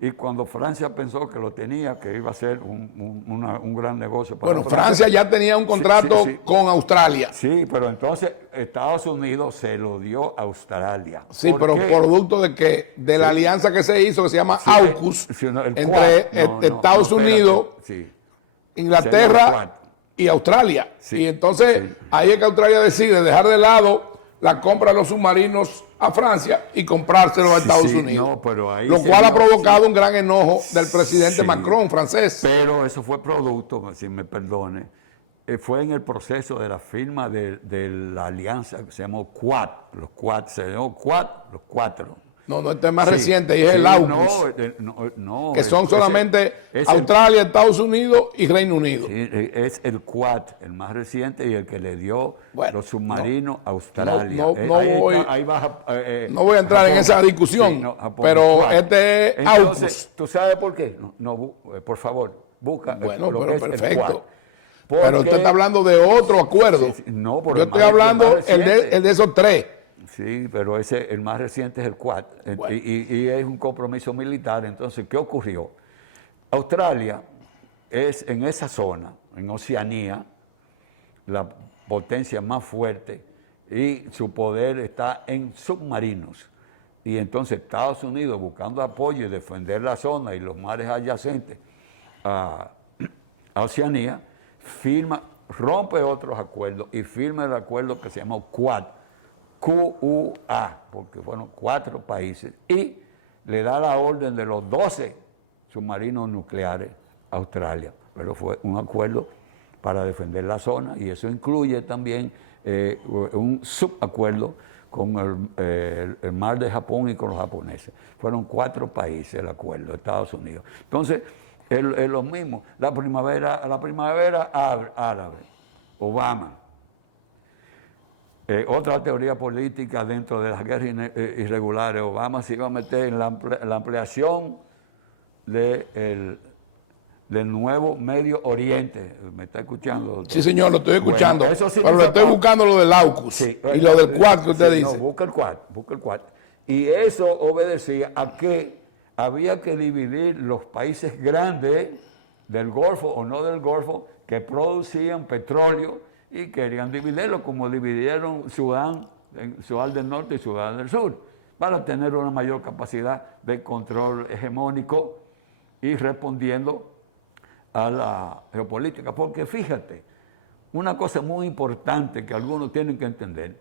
Y cuando Francia pensó que lo tenía, que iba a ser un gran negocio para Francia ya tenía un contrato con Australia. Sí, pero entonces Estados Unidos se lo dio a Australia. Sí, pero producto de que de la alianza que se hizo, que se llama AUKUS, entre Estados Unidos, Inglaterra y Australia. Sí, y entonces ahí es que Australia decide dejar de lado la compra de los submarinos a Francia y comprárselos a Estados sí, Unidos. no, pero ahí lo se cual ha dio, provocado un gran enojo del presidente Sí. Macron, francés. Pero eso fue producto, si me perdone, fue en el proceso de la firma de la alianza que se llamó Quad, los Quad, se llamó Quad, los cuatro. No, este es más Sí, reciente y es sí, el AUKUS, no, que son solamente ese- Australia, Estados Unidos y Reino Unido. Sí, es el Quad, el más reciente y el que le dio Bueno, los submarinos a Australia. no Ahí voy- está, ahí va, no voy a entrar en esa discusión, pero Quad. este es Entonces, AUKUS. ¿tú sabes por qué? Por favor, busca Bueno, lo pero que es el perfecto. Quad. Pero Porque- usted está hablando de otro acuerdo. Sí, no, por Yo el estoy más- hablando más el reciente. de esos tres. Sí, pero el más reciente es el Quad Bueno. y es un compromiso militar. Entonces, ¿qué ocurrió? Australia es en esa zona, en Oceanía, la potencia más fuerte y su poder está en submarinos. Y entonces Estados Unidos, buscando apoyo y defender la zona y los mares adyacentes a Oceanía, rompe otros acuerdos y firma el acuerdo que se llama Quad, QUA, porque fueron 4 países, y le da la orden de los 12 submarinos nucleares a Australia. Pero fue un acuerdo para defender la zona y eso incluye también un subacuerdo con el mar de Japón y con los japoneses. Fueron 4 países el acuerdo, Estados Unidos. Entonces, es lo mismo. La primavera árabe, Obama. Otra teoría política dentro de las guerras irregulares, Obama se iba a meter en la ampliación del nuevo Medio Oriente. ¿Me está escuchando, doctor? Sí, señor, lo estoy escuchando. Bueno, eso pero le significa- estoy buscando lo del AUKUS Sí, y lo del Quad que usted sí, dice. No, busca el Quad. Y eso obedecía a que había que dividir los países grandes del Golfo o no del Golfo que producían petróleo y querían dividirlo como dividieron Sudán del Norte y Sudán del Sur, para tener una mayor capacidad de control hegemónico y respondiendo a la geopolítica. Porque fíjate, una cosa muy importante que algunos tienen que entender,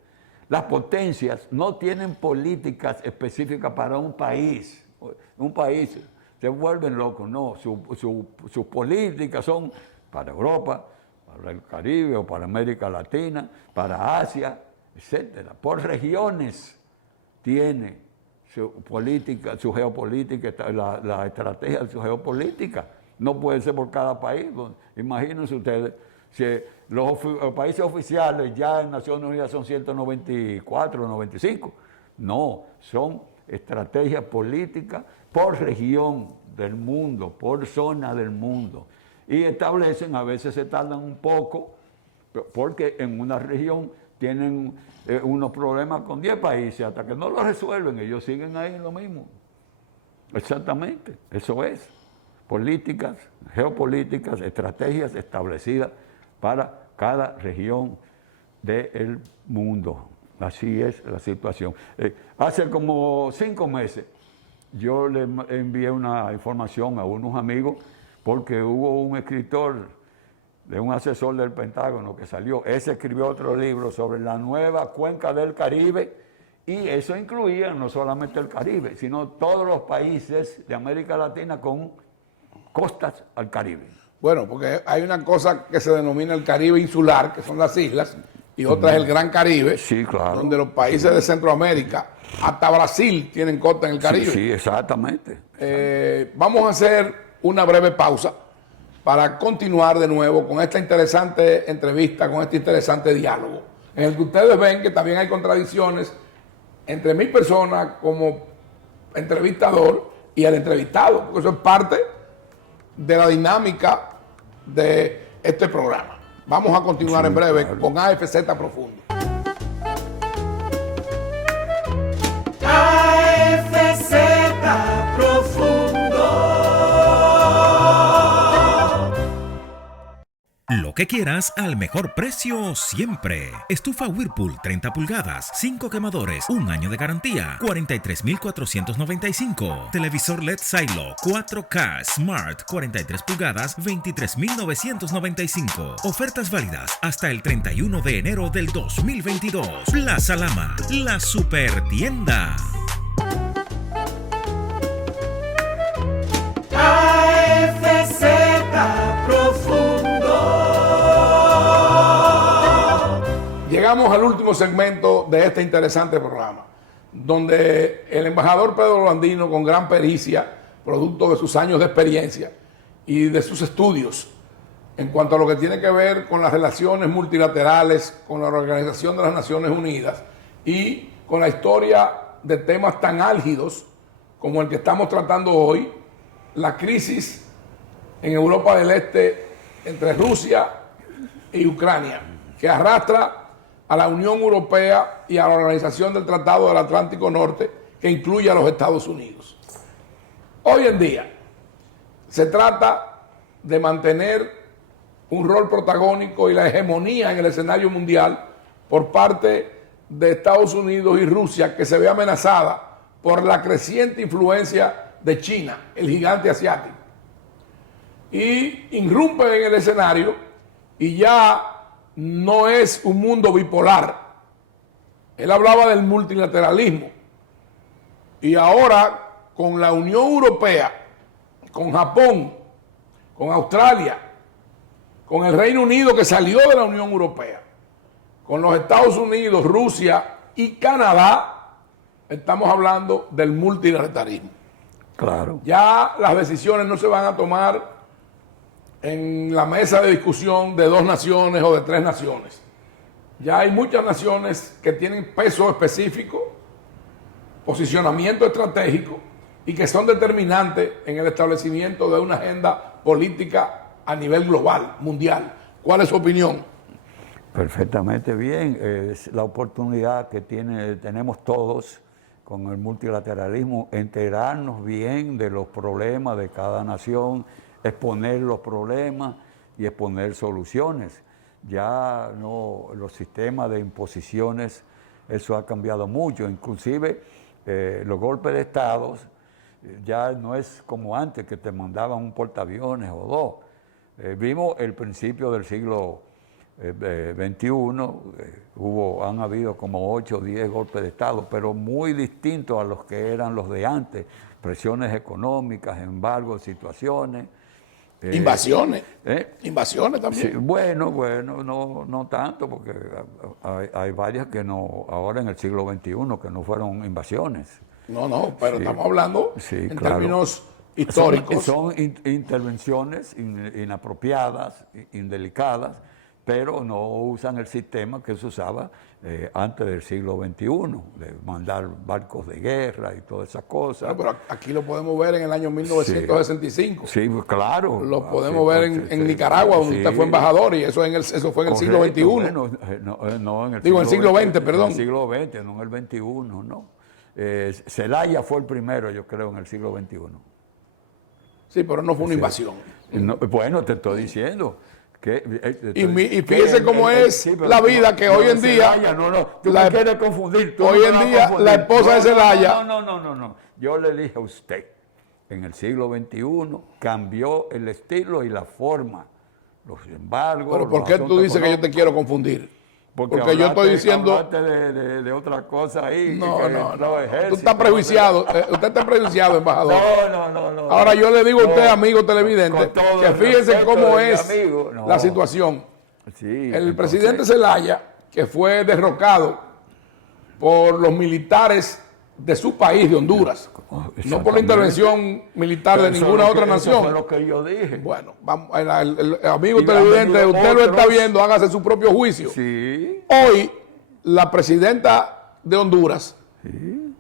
las potencias no tienen políticas específicas para un país. Un país se vuelven locos, no, sus políticas son para Europa, para el Caribe o para América Latina, para Asia, etcétera. Por regiones tiene su política, su geopolítica, la estrategia de su geopolítica. No puede ser por cada país. Imagínense ustedes, si los países oficiales ya en Naciones Unidas son 194, 95. No, son estrategias políticas por región del mundo, por zona del mundo. Y establecen, a veces se tardan un poco, porque en una región tienen unos problemas con 10 países, hasta que no lo resuelven, ellos siguen ahí en lo mismo. Exactamente, eso es. Políticas, geopolíticas, estrategias establecidas para cada región del mundo. Así es la situación. Hace como 5 meses yo le envié una información a unos amigos porque hubo un escritor de un asesor del Pentágono que salió. Ese escribió otro libro sobre la nueva cuenca del Caribe y eso incluía no solamente el Caribe, sino todos los países de América Latina con costas al Caribe. Bueno, porque hay una cosa que se denomina el Caribe insular, que son las islas, y otra es el Gran Caribe, Sí, claro. donde los países de Centroamérica, hasta Brasil, tienen costa en el Caribe. Sí, exactamente. Vamos a hacer una breve pausa para continuar de nuevo con esta interesante entrevista, con este interesante diálogo, en el que ustedes ven que también hay contradicciones entre mi persona como entrevistador y el entrevistado, porque eso es parte de la dinámica de este programa. Vamos a continuar en breve con AFZ Profundo. AFZ Profundo. Lo Lo que quieras al mejor precio siempre. Estufa Whirlpool 30 pulgadas, 5 quemadores, un año de garantía, 43,495. Televisor LED Silo 4K Smart 43 pulgadas, 23,995. Ofertas válidas hasta el 31 de enero del 2022. Plaza Lama, la super tienda. AFZ Profundo. Llegamos al último segmento de este interesante programa, donde el embajador Pedro Blandino, con gran pericia, producto de sus años de experiencia y de sus estudios en cuanto a lo que tiene que ver con las relaciones multilaterales, con la Organización de las Naciones Unidas y con la historia de temas tan álgidos como el que estamos tratando hoy, la crisis en Europa del Este entre Rusia y Ucrania, que arrastra a la Unión Europea y a la Organización del Tratado del Atlántico Norte, que incluye a los Estados Unidos. Hoy en día se trata de mantener un rol protagónico y la hegemonía en el escenario mundial por parte de Estados Unidos y Rusia, que se ve amenazada por la creciente influencia de China, el gigante asiático. Y irrumpen en el escenario y ya no es un mundo bipolar. Él hablaba del multilateralismo. Y ahora con la Unión Europea, con Japón, con Australia, con el Reino Unido que salió de la Unión Europea, con los Estados Unidos, Rusia y Canadá, estamos hablando del multilateralismo. Claro. Ya las decisiones no se van a tomar en la mesa de discusión de 2 naciones o de 3 naciones. Ya hay muchas naciones que tienen peso específico, posicionamiento estratégico y que son determinantes en el establecimiento de una agenda política a nivel global, mundial. ¿Cuál es su opinión? Perfectamente bien. Es la oportunidad que tenemos todos con el multilateralismo, enterarnos bien de los problemas de cada nación, exponer los problemas y exponer soluciones. Ya no, los sistemas de imposiciones, eso ha cambiado mucho. Inclusive los golpes de Estado ya no es como antes, que te mandaban un portaaviones o 2. Vimos el principio del siglo XXI, han habido como 8 o 10 golpes de Estado, pero muy distintos a los que eran los de antes. Presiones económicas, embargos, situaciones. Invasiones. Invasiones también. Sí, bueno, no tanto, porque hay varias que no, ahora en el siglo XXI, que no fueron invasiones. No, pero sí, estamos hablando en términos históricos. Son intervenciones inapropiadas, indelicadas, pero no usan el sistema que se usaba antes del siglo XXI, de mandar barcos de guerra y todas esas cosas. Bueno, pero aquí lo podemos ver en el año 1965. Sí, claro. Lo podemos ver en Nicaragua, donde usted fue embajador, y eso fue en el siglo XXI. Bueno, no en el Digo, en el siglo XX, perdón. En el siglo XX, no en el XXI, ¿no? Celaya fue el primero, yo creo, en el siglo XXI. Sí, pero no fue una invasión. No, bueno, te estoy diciendo. Y fíjese cómo es la vida, que hoy en día... Tú me quieres confundir. Hoy en día la esposa de Celaya... No. Yo le dije a usted, en el siglo XXI cambió el estilo y la forma. Los embargos... ¿Pero por qué tú dices que yo te quiero confundir? Porque yo estoy diciendo... de otra cosa ahí. No. Tú estás prejuiciado. Usted está prejuiciado, embajador. No. Ahora yo le digo a usted, amigo televidente, que fíjense cómo es la situación. Sí, el presidente Zelaya, que fue derrocado por los militares de su país, de Honduras, no por la intervención militar de ninguna otra nación. Eso fue lo que yo dije. Bueno, vamos, el amigo televidente, usted lo está viendo, hágase su propio juicio. Sí. Hoy, la presidenta de Honduras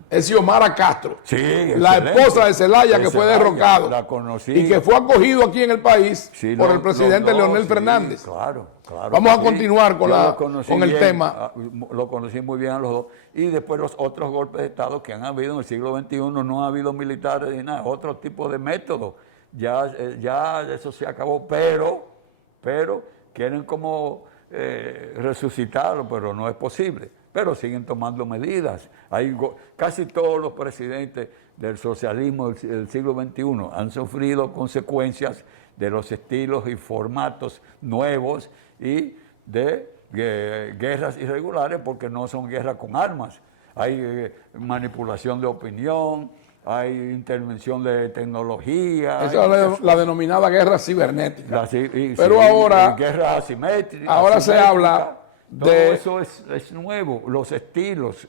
es Xiomara Castro, la esposa de Zelaya, que fue derrocado la conocí, y que fue acogido aquí en el país por el presidente Leonel Fernández. Claro. Vamos a continuar con el tema. Lo conocí muy bien a los dos. Y después los otros golpes de Estado que han habido en el siglo XXI, no ha habido militares ni nada, otro tipo de método. Ya eso se acabó, pero quieren como resucitarlo, pero no es posible. Pero siguen tomando medidas. Casi todos los presidentes del socialismo del siglo XXI han sufrido consecuencias de los estilos y formatos nuevos y de guerras irregulares, porque no son guerras con armas. Hay manipulación de opinión, hay intervención de tecnología. Esa es la denominada guerra cibernética. Pero ahora, guerra asimétrica. Ahora se habla todo de... eso es nuevo, los estilos,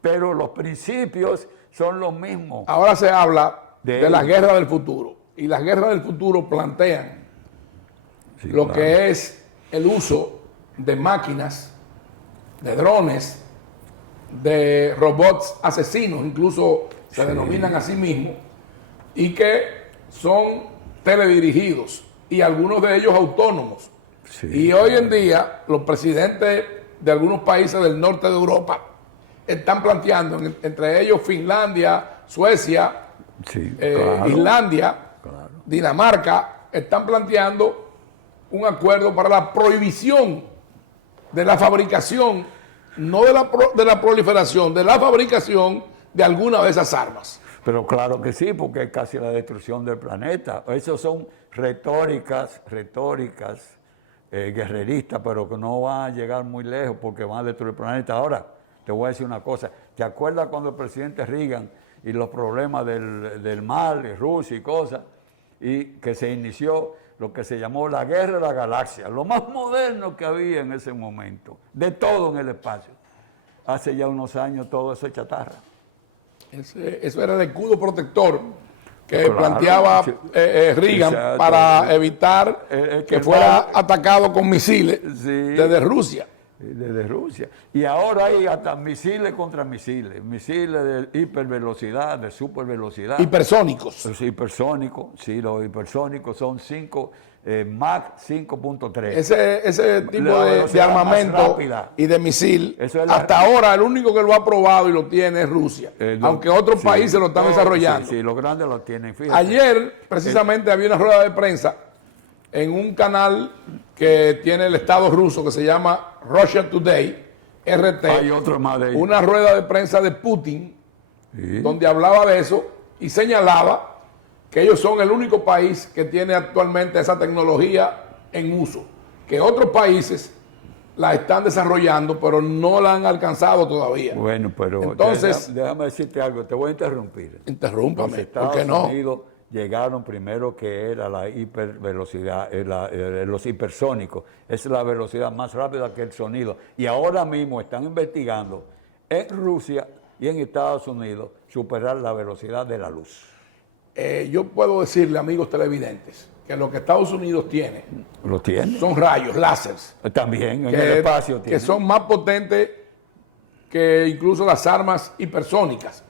pero los principios son los mismos. Ahora se habla de las guerras del futuro. Y las guerras del futuro plantean lo que es el uso de máquinas, de drones, de robots asesinos, incluso se denominan a sí mismos, y que son teledirigidos y algunos de ellos autónomos. Y hoy en día los presidentes de algunos países del norte de Europa están planteando, entre ellos Finlandia, Suecia, Islandia, Dinamarca, están planteando un acuerdo para la prohibición de la fabricación, no de la proliferación, de la fabricación de alguna de esas armas. Pero claro que sí, porque es casi la destrucción del planeta. Esas son retóricas guerreristas, pero que no van a llegar muy lejos porque van a destruir el planeta. Ahora, te voy a decir una cosa. ¿Te acuerdas cuando el presidente Reagan y los problemas del mar, y Rusia y cosas, y que se inició lo que se llamó la guerra de la galaxia, lo más moderno que había en ese momento, de todo en el espacio? Hace ya unos años todo eso es chatarra. Eso era el escudo protector que planteaba Reagan para evitar que fuera atacado con misiles desde Rusia. Desde Rusia. Y ahora hay hasta misiles contra misiles, misiles de hipervelocidad, de supervelocidad. Hipersónicos. Los hipersónicos, sí, los hipersónicos son Mach 5.3. Ese tipo de armamento y de misil, hasta ahora el único que lo ha probado y lo tiene es Rusia, aunque otros países lo están desarrollando. Sí, los grandes lo tienen. Fíjate. Ayer, precisamente, había una rueda de prensa en un canal que tiene el Estado ruso que se llama Russia Today, RT. Hay otro más de ellos. Una rueda de prensa de Putin, donde hablaba de eso y señalaba que ellos son el único país que tiene actualmente esa tecnología en uso, que otros países la están desarrollando, pero no la han alcanzado todavía. Bueno, pero entonces, déjame decirte algo, te voy a interrumpir. Interrúmpame, Estados ¿por qué no? Unidos llegaron primero que era la hipervelocidad, los hipersónicos. Esa es la velocidad más rápida que el sonido. Y ahora mismo están investigando en Rusia y en Estados Unidos superar la velocidad de la luz. Yo puedo decirle, amigos televidentes, que lo que Estados Unidos tiene, ¿Lo tiene? son rayos, láseres. También, en el espacio tiene. Que son más potentes que incluso las armas hipersónicas.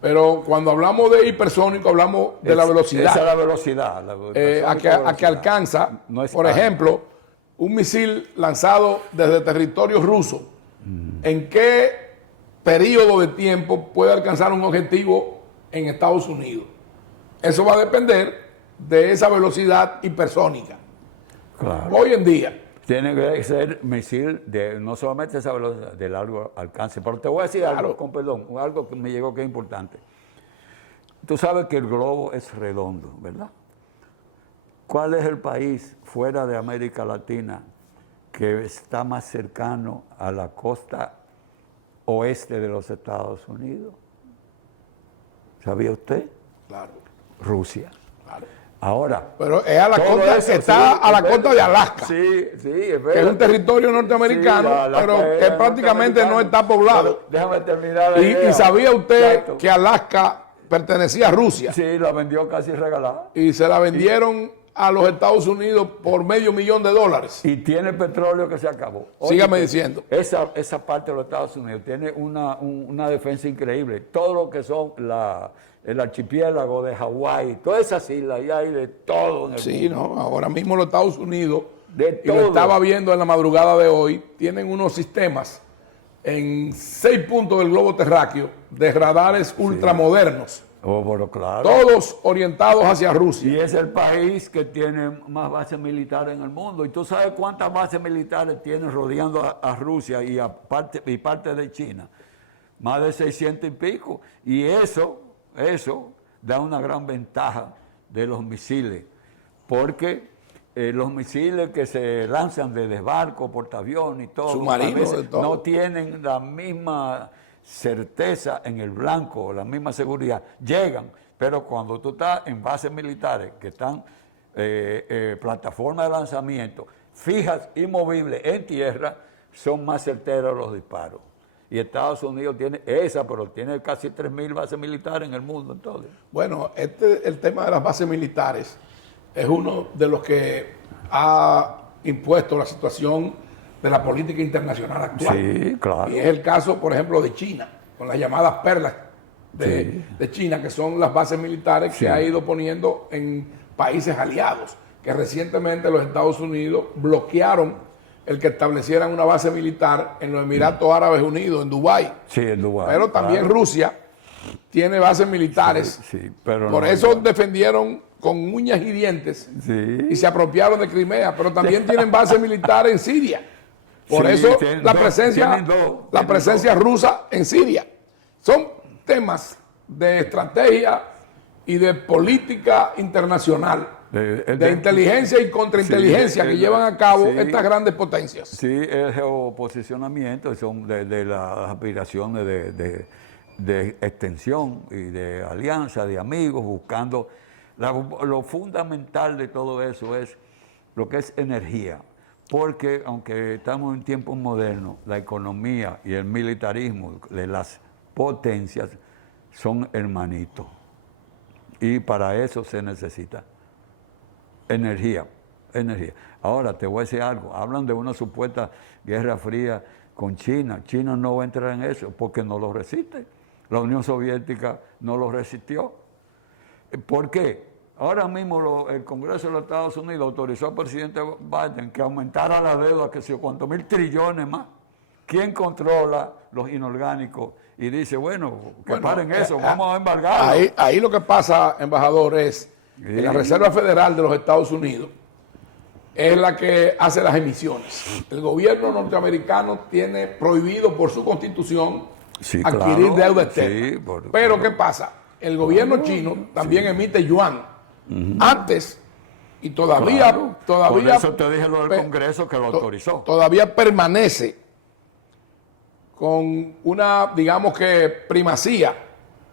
Pero cuando hablamos de hipersónico, hablamos de la velocidad. Esa es la velocidad. A que alcanza, por ejemplo, un misil lanzado desde territorio ruso. ¿En qué periodo de tiempo puede alcanzar un objetivo en Estados Unidos? Eso va a depender de esa velocidad hipersónica. Claro. Hoy en día. Tiene que ser misil de no solamente esa velocidad, de largo alcance. Pero te voy a decir algo, con perdón, algo que me llegó que es importante. Tú sabes que el globo es redondo, ¿verdad? ¿Cuál es el país fuera de América Latina que está más cercano a la costa oeste de los Estados Unidos? ¿Sabía usted? Claro. Rusia. Claro. Ahora. Pero es a la costa, está a la costa de Alaska. Sí, es que es un territorio norteamericano, pero que prácticamente no está poblado. Pero déjame terminar la idea. Y sabía usted que Alaska pertenecía a Rusia. Sí, la vendió casi regalada. Y se la vendieron a los Estados Unidos por $500,000. Y tiene petróleo que se acabó. Sígame diciendo. Esa parte de los Estados Unidos tiene una defensa increíble. Todo lo que son el archipiélago de Hawái, todas esas islas, y hay de todo en el mundo. No, ahora mismo los Estados Unidos, y lo estaba viendo en la madrugada de hoy, tienen unos sistemas en 6 puntos del globo terráqueo de radares ultramodernos Oh, pero claro. Todos orientados hacia Rusia. Y es el país que tiene más bases militares en el mundo. ¿Y tú sabes cuántas bases militares tiene rodeando a Rusia y parte de China? Más de 600 y pico. Y eso da una gran ventaja de los misiles. Porque los misiles que se lanzan desde barco, portaaviones y todo, submarinos, a veces de todo, no tienen la misma certeza en el blanco, la misma seguridad. Llegan, pero cuando tú estás en bases militares que están plataformas de lanzamiento fijas y movibles en tierra, son más certeros los disparos. Y Estados Unidos tiene esa, pero tiene casi 3.000 bases militares en el mundo. Entonces. Bueno, el tema de las bases militares es uno de los que ha impuesto la situación de la política internacional actual. Sí, claro. Y es el caso, por ejemplo, de China, con las llamadas perlas de China, que son las bases militares que ha ido poniendo en países aliados, que recientemente los Estados Unidos bloquearon el que establecieran una base militar en los Emiratos Árabes Unidos, en Dubái. Sí, en Dubái. Pero también Rusia tiene bases militares. Sí, pero por eso defendieron con uñas y dientes y se apropiaron de Crimea, pero también tienen bases militares en Siria. Por eso la presencia rusa en Siria. Son temas de estrategia y de política internacional, de inteligencia y contrainteligencia que llevan a cabo estas grandes potencias. Sí, el geoposicionamiento son de las aspiraciones de extensión y de alianza, de amigos, buscando. Lo fundamental de todo eso es lo que es energía. Porque aunque estamos en tiempos modernos, la economía y el militarismo de las potencias son hermanitos. Y para eso se necesita energía. Ahora te voy a decir algo. Hablan de una supuesta guerra fría con China. China no va a entrar en eso porque no lo resiste. La Unión Soviética no lo resistió. ¿Por qué? Ahora mismo el Congreso de los Estados Unidos autorizó al presidente Biden que aumentara la deuda, que sé cuántos mil trillones más. ¿Quién controla los inorgánicos? Y dice, bueno, paren eso, vamos a embargarlo. Ahí lo que pasa, embajador, es que la Reserva Federal de los Estados Unidos es la que hace las emisiones. El gobierno norteamericano tiene prohibido por su constitución adquirir deuda externa. Pero ¿qué pasa? El gobierno chino también emite yuan. Antes, y todavía por eso te dije lo del Congreso que lo autorizó. Todavía permanece con una, digamos que, primacía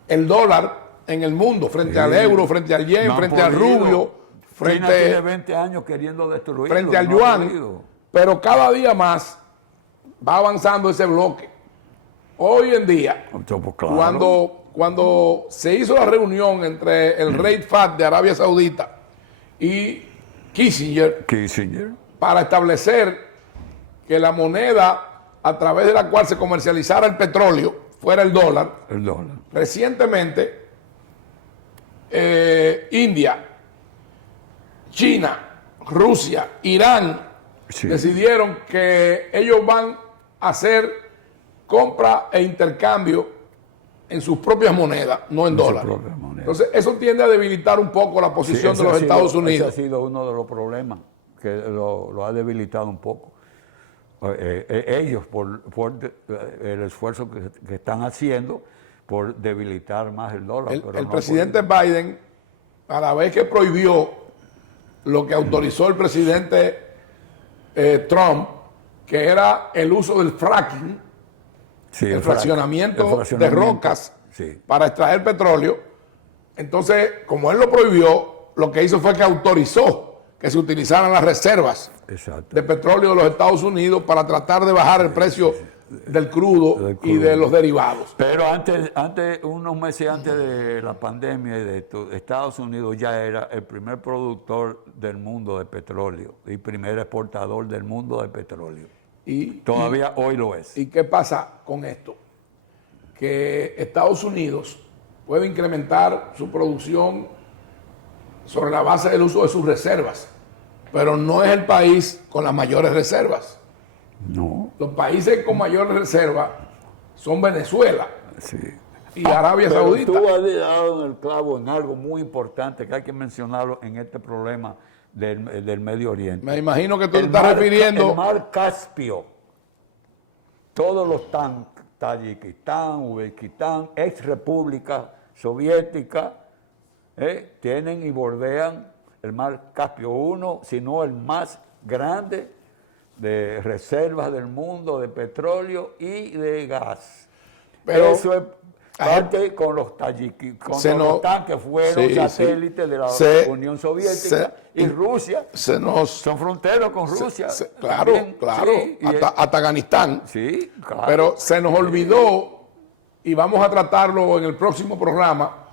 el dólar en el mundo, frente al euro, frente al yen, frente al rublo, China tiene 20 años queriendo destruirlo. Frente al yuan, pero cada día más va avanzando ese bloque. Hoy en día, cuando se hizo la reunión entre el rey Fahd de Arabia Saudita y Kissinger para establecer que la moneda a través de la cual se comercializara el petróleo fuera el dólar. Recientemente, India, China, Rusia, Irán decidieron que ellos van a hacer compra e intercambio en sus propias monedas, no en dólares. Entonces, eso tiende a debilitar un poco la posición de los Estados Unidos. Ese ha sido uno de los problemas que lo ha debilitado un poco. Ellos, por el esfuerzo que están haciendo por debilitar más el dólar. El presidente Biden, a la vez que prohibió lo que autorizó el presidente Trump, que era el uso del fracking, el fraccionamiento de rocas para extraer petróleo. Entonces, como él lo prohibió, lo que hizo fue que autorizó que se utilizaran las reservas de petróleo de los Estados Unidos para tratar de bajar el precio del crudo y de los derivados. Pero unos meses antes de la pandemia y de esto, Estados Unidos ya era el primer productor del mundo de petróleo y primer exportador del mundo de petróleo. Todavía hoy lo es. ¿Y qué pasa con esto? Que Estados Unidos puede incrementar su producción sobre la base del uso de sus reservas, pero no es el país con las mayores reservas. No. Los países con mayores reservas son Venezuela, y Arabia Pero Saudita. tú has dado en el clavo en algo muy importante que hay que mencionarlo en este problema del Medio Oriente. Me imagino que tú te El estás refiriendo. El mar Caspio, todos los Tayikistán, Uzbekistán, ex república soviética, tienen y bordean el mar Caspio, uno, si no el más grande de reservas del mundo de petróleo y de gas. Pero eso es parte con los Tayikistán, que fueron satélites de la Unión Soviética, y Rusia, son fronteras con Rusia. Claro, también, claro, sí, hasta Afganistán. Sí, claro. Pero se nos olvidó, y vamos a tratarlo en el próximo programa,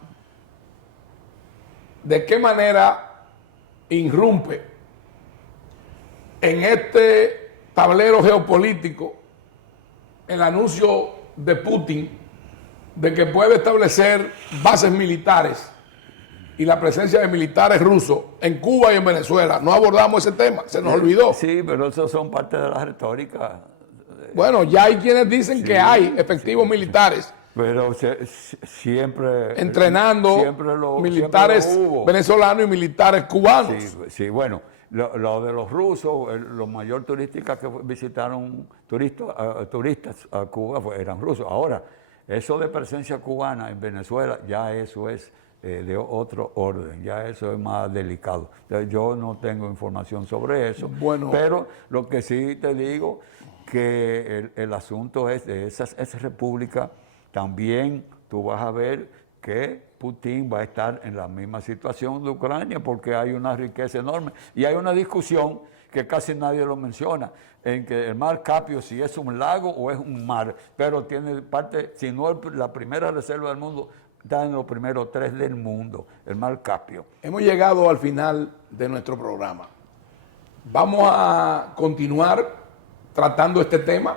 de qué manera irrumpe en este tablero geopolítico el anuncio de Putin de que puede establecer bases militares y la presencia de militares rusos en Cuba y en Venezuela. No abordamos ese tema, se nos olvidó. Sí, pero eso son parte de la retórica. Bueno, ya hay quienes dicen que hay efectivos militares Pero siempre entrenando militares venezolanos y militares cubanos. Sí, bueno, lo de los rusos, los mayor turísticas que visitaron turistas a Cuba eran rusos. Ahora, eso de presencia cubana en Venezuela, ya eso es de otro orden, ya eso es más delicado. Yo no tengo información sobre eso, pero lo que sí te digo, que el asunto es de esa república, también tú vas a ver que Putin va a estar en la misma situación de Ucrania, porque hay una riqueza enorme y hay una discusión que casi nadie lo menciona, en que el mar Caspio si es un lago o es un mar, pero tiene parte, si no la primera reserva del mundo, está en los primeros 3 del mundo, el mar Caspio. Hemos llegado al final de nuestro programa. Vamos a continuar tratando este tema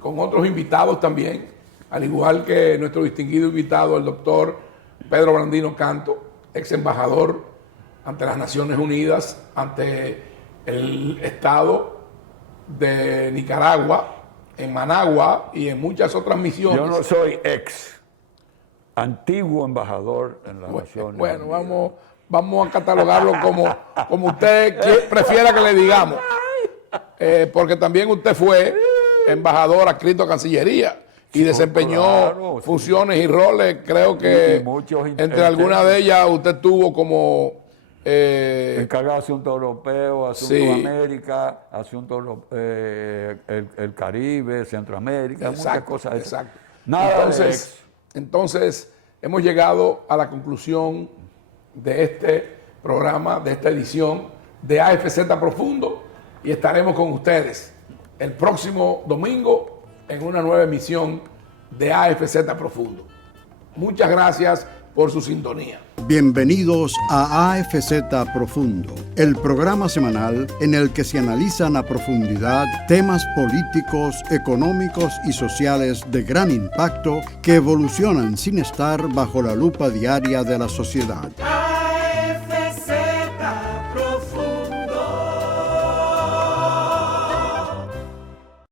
con otros invitados también, al igual que nuestro distinguido invitado, el doctor Pedro Blandino Canto, ex embajador ante las Naciones Unidas, ante el Estado de Nicaragua, en Managua y en muchas otras misiones. Yo no soy antiguo embajador en las Naciones Unidas. Bueno, vamos a catalogarlo como usted prefiera que le digamos. Porque también usted fue embajador adscrito a Cancillería y desempeñó funciones y roles, creo que entre algunas de ellas usted tuvo como encargado de asuntos europeos, asuntos de América, asuntos el Caribe, Centroamérica, muchas cosas. Exacto. Nada entonces, hemos llegado a la conclusión de este programa, de esta edición de AFZ Profundo, y estaremos con ustedes el próximo domingo en una nueva emisión de AFZ Profundo. Muchas gracias por su sintonía. Bienvenidos a AFZ Profundo, el programa semanal en el que se analizan a profundidad temas políticos, económicos y sociales de gran impacto que evolucionan sin estar bajo la lupa diaria de la sociedad.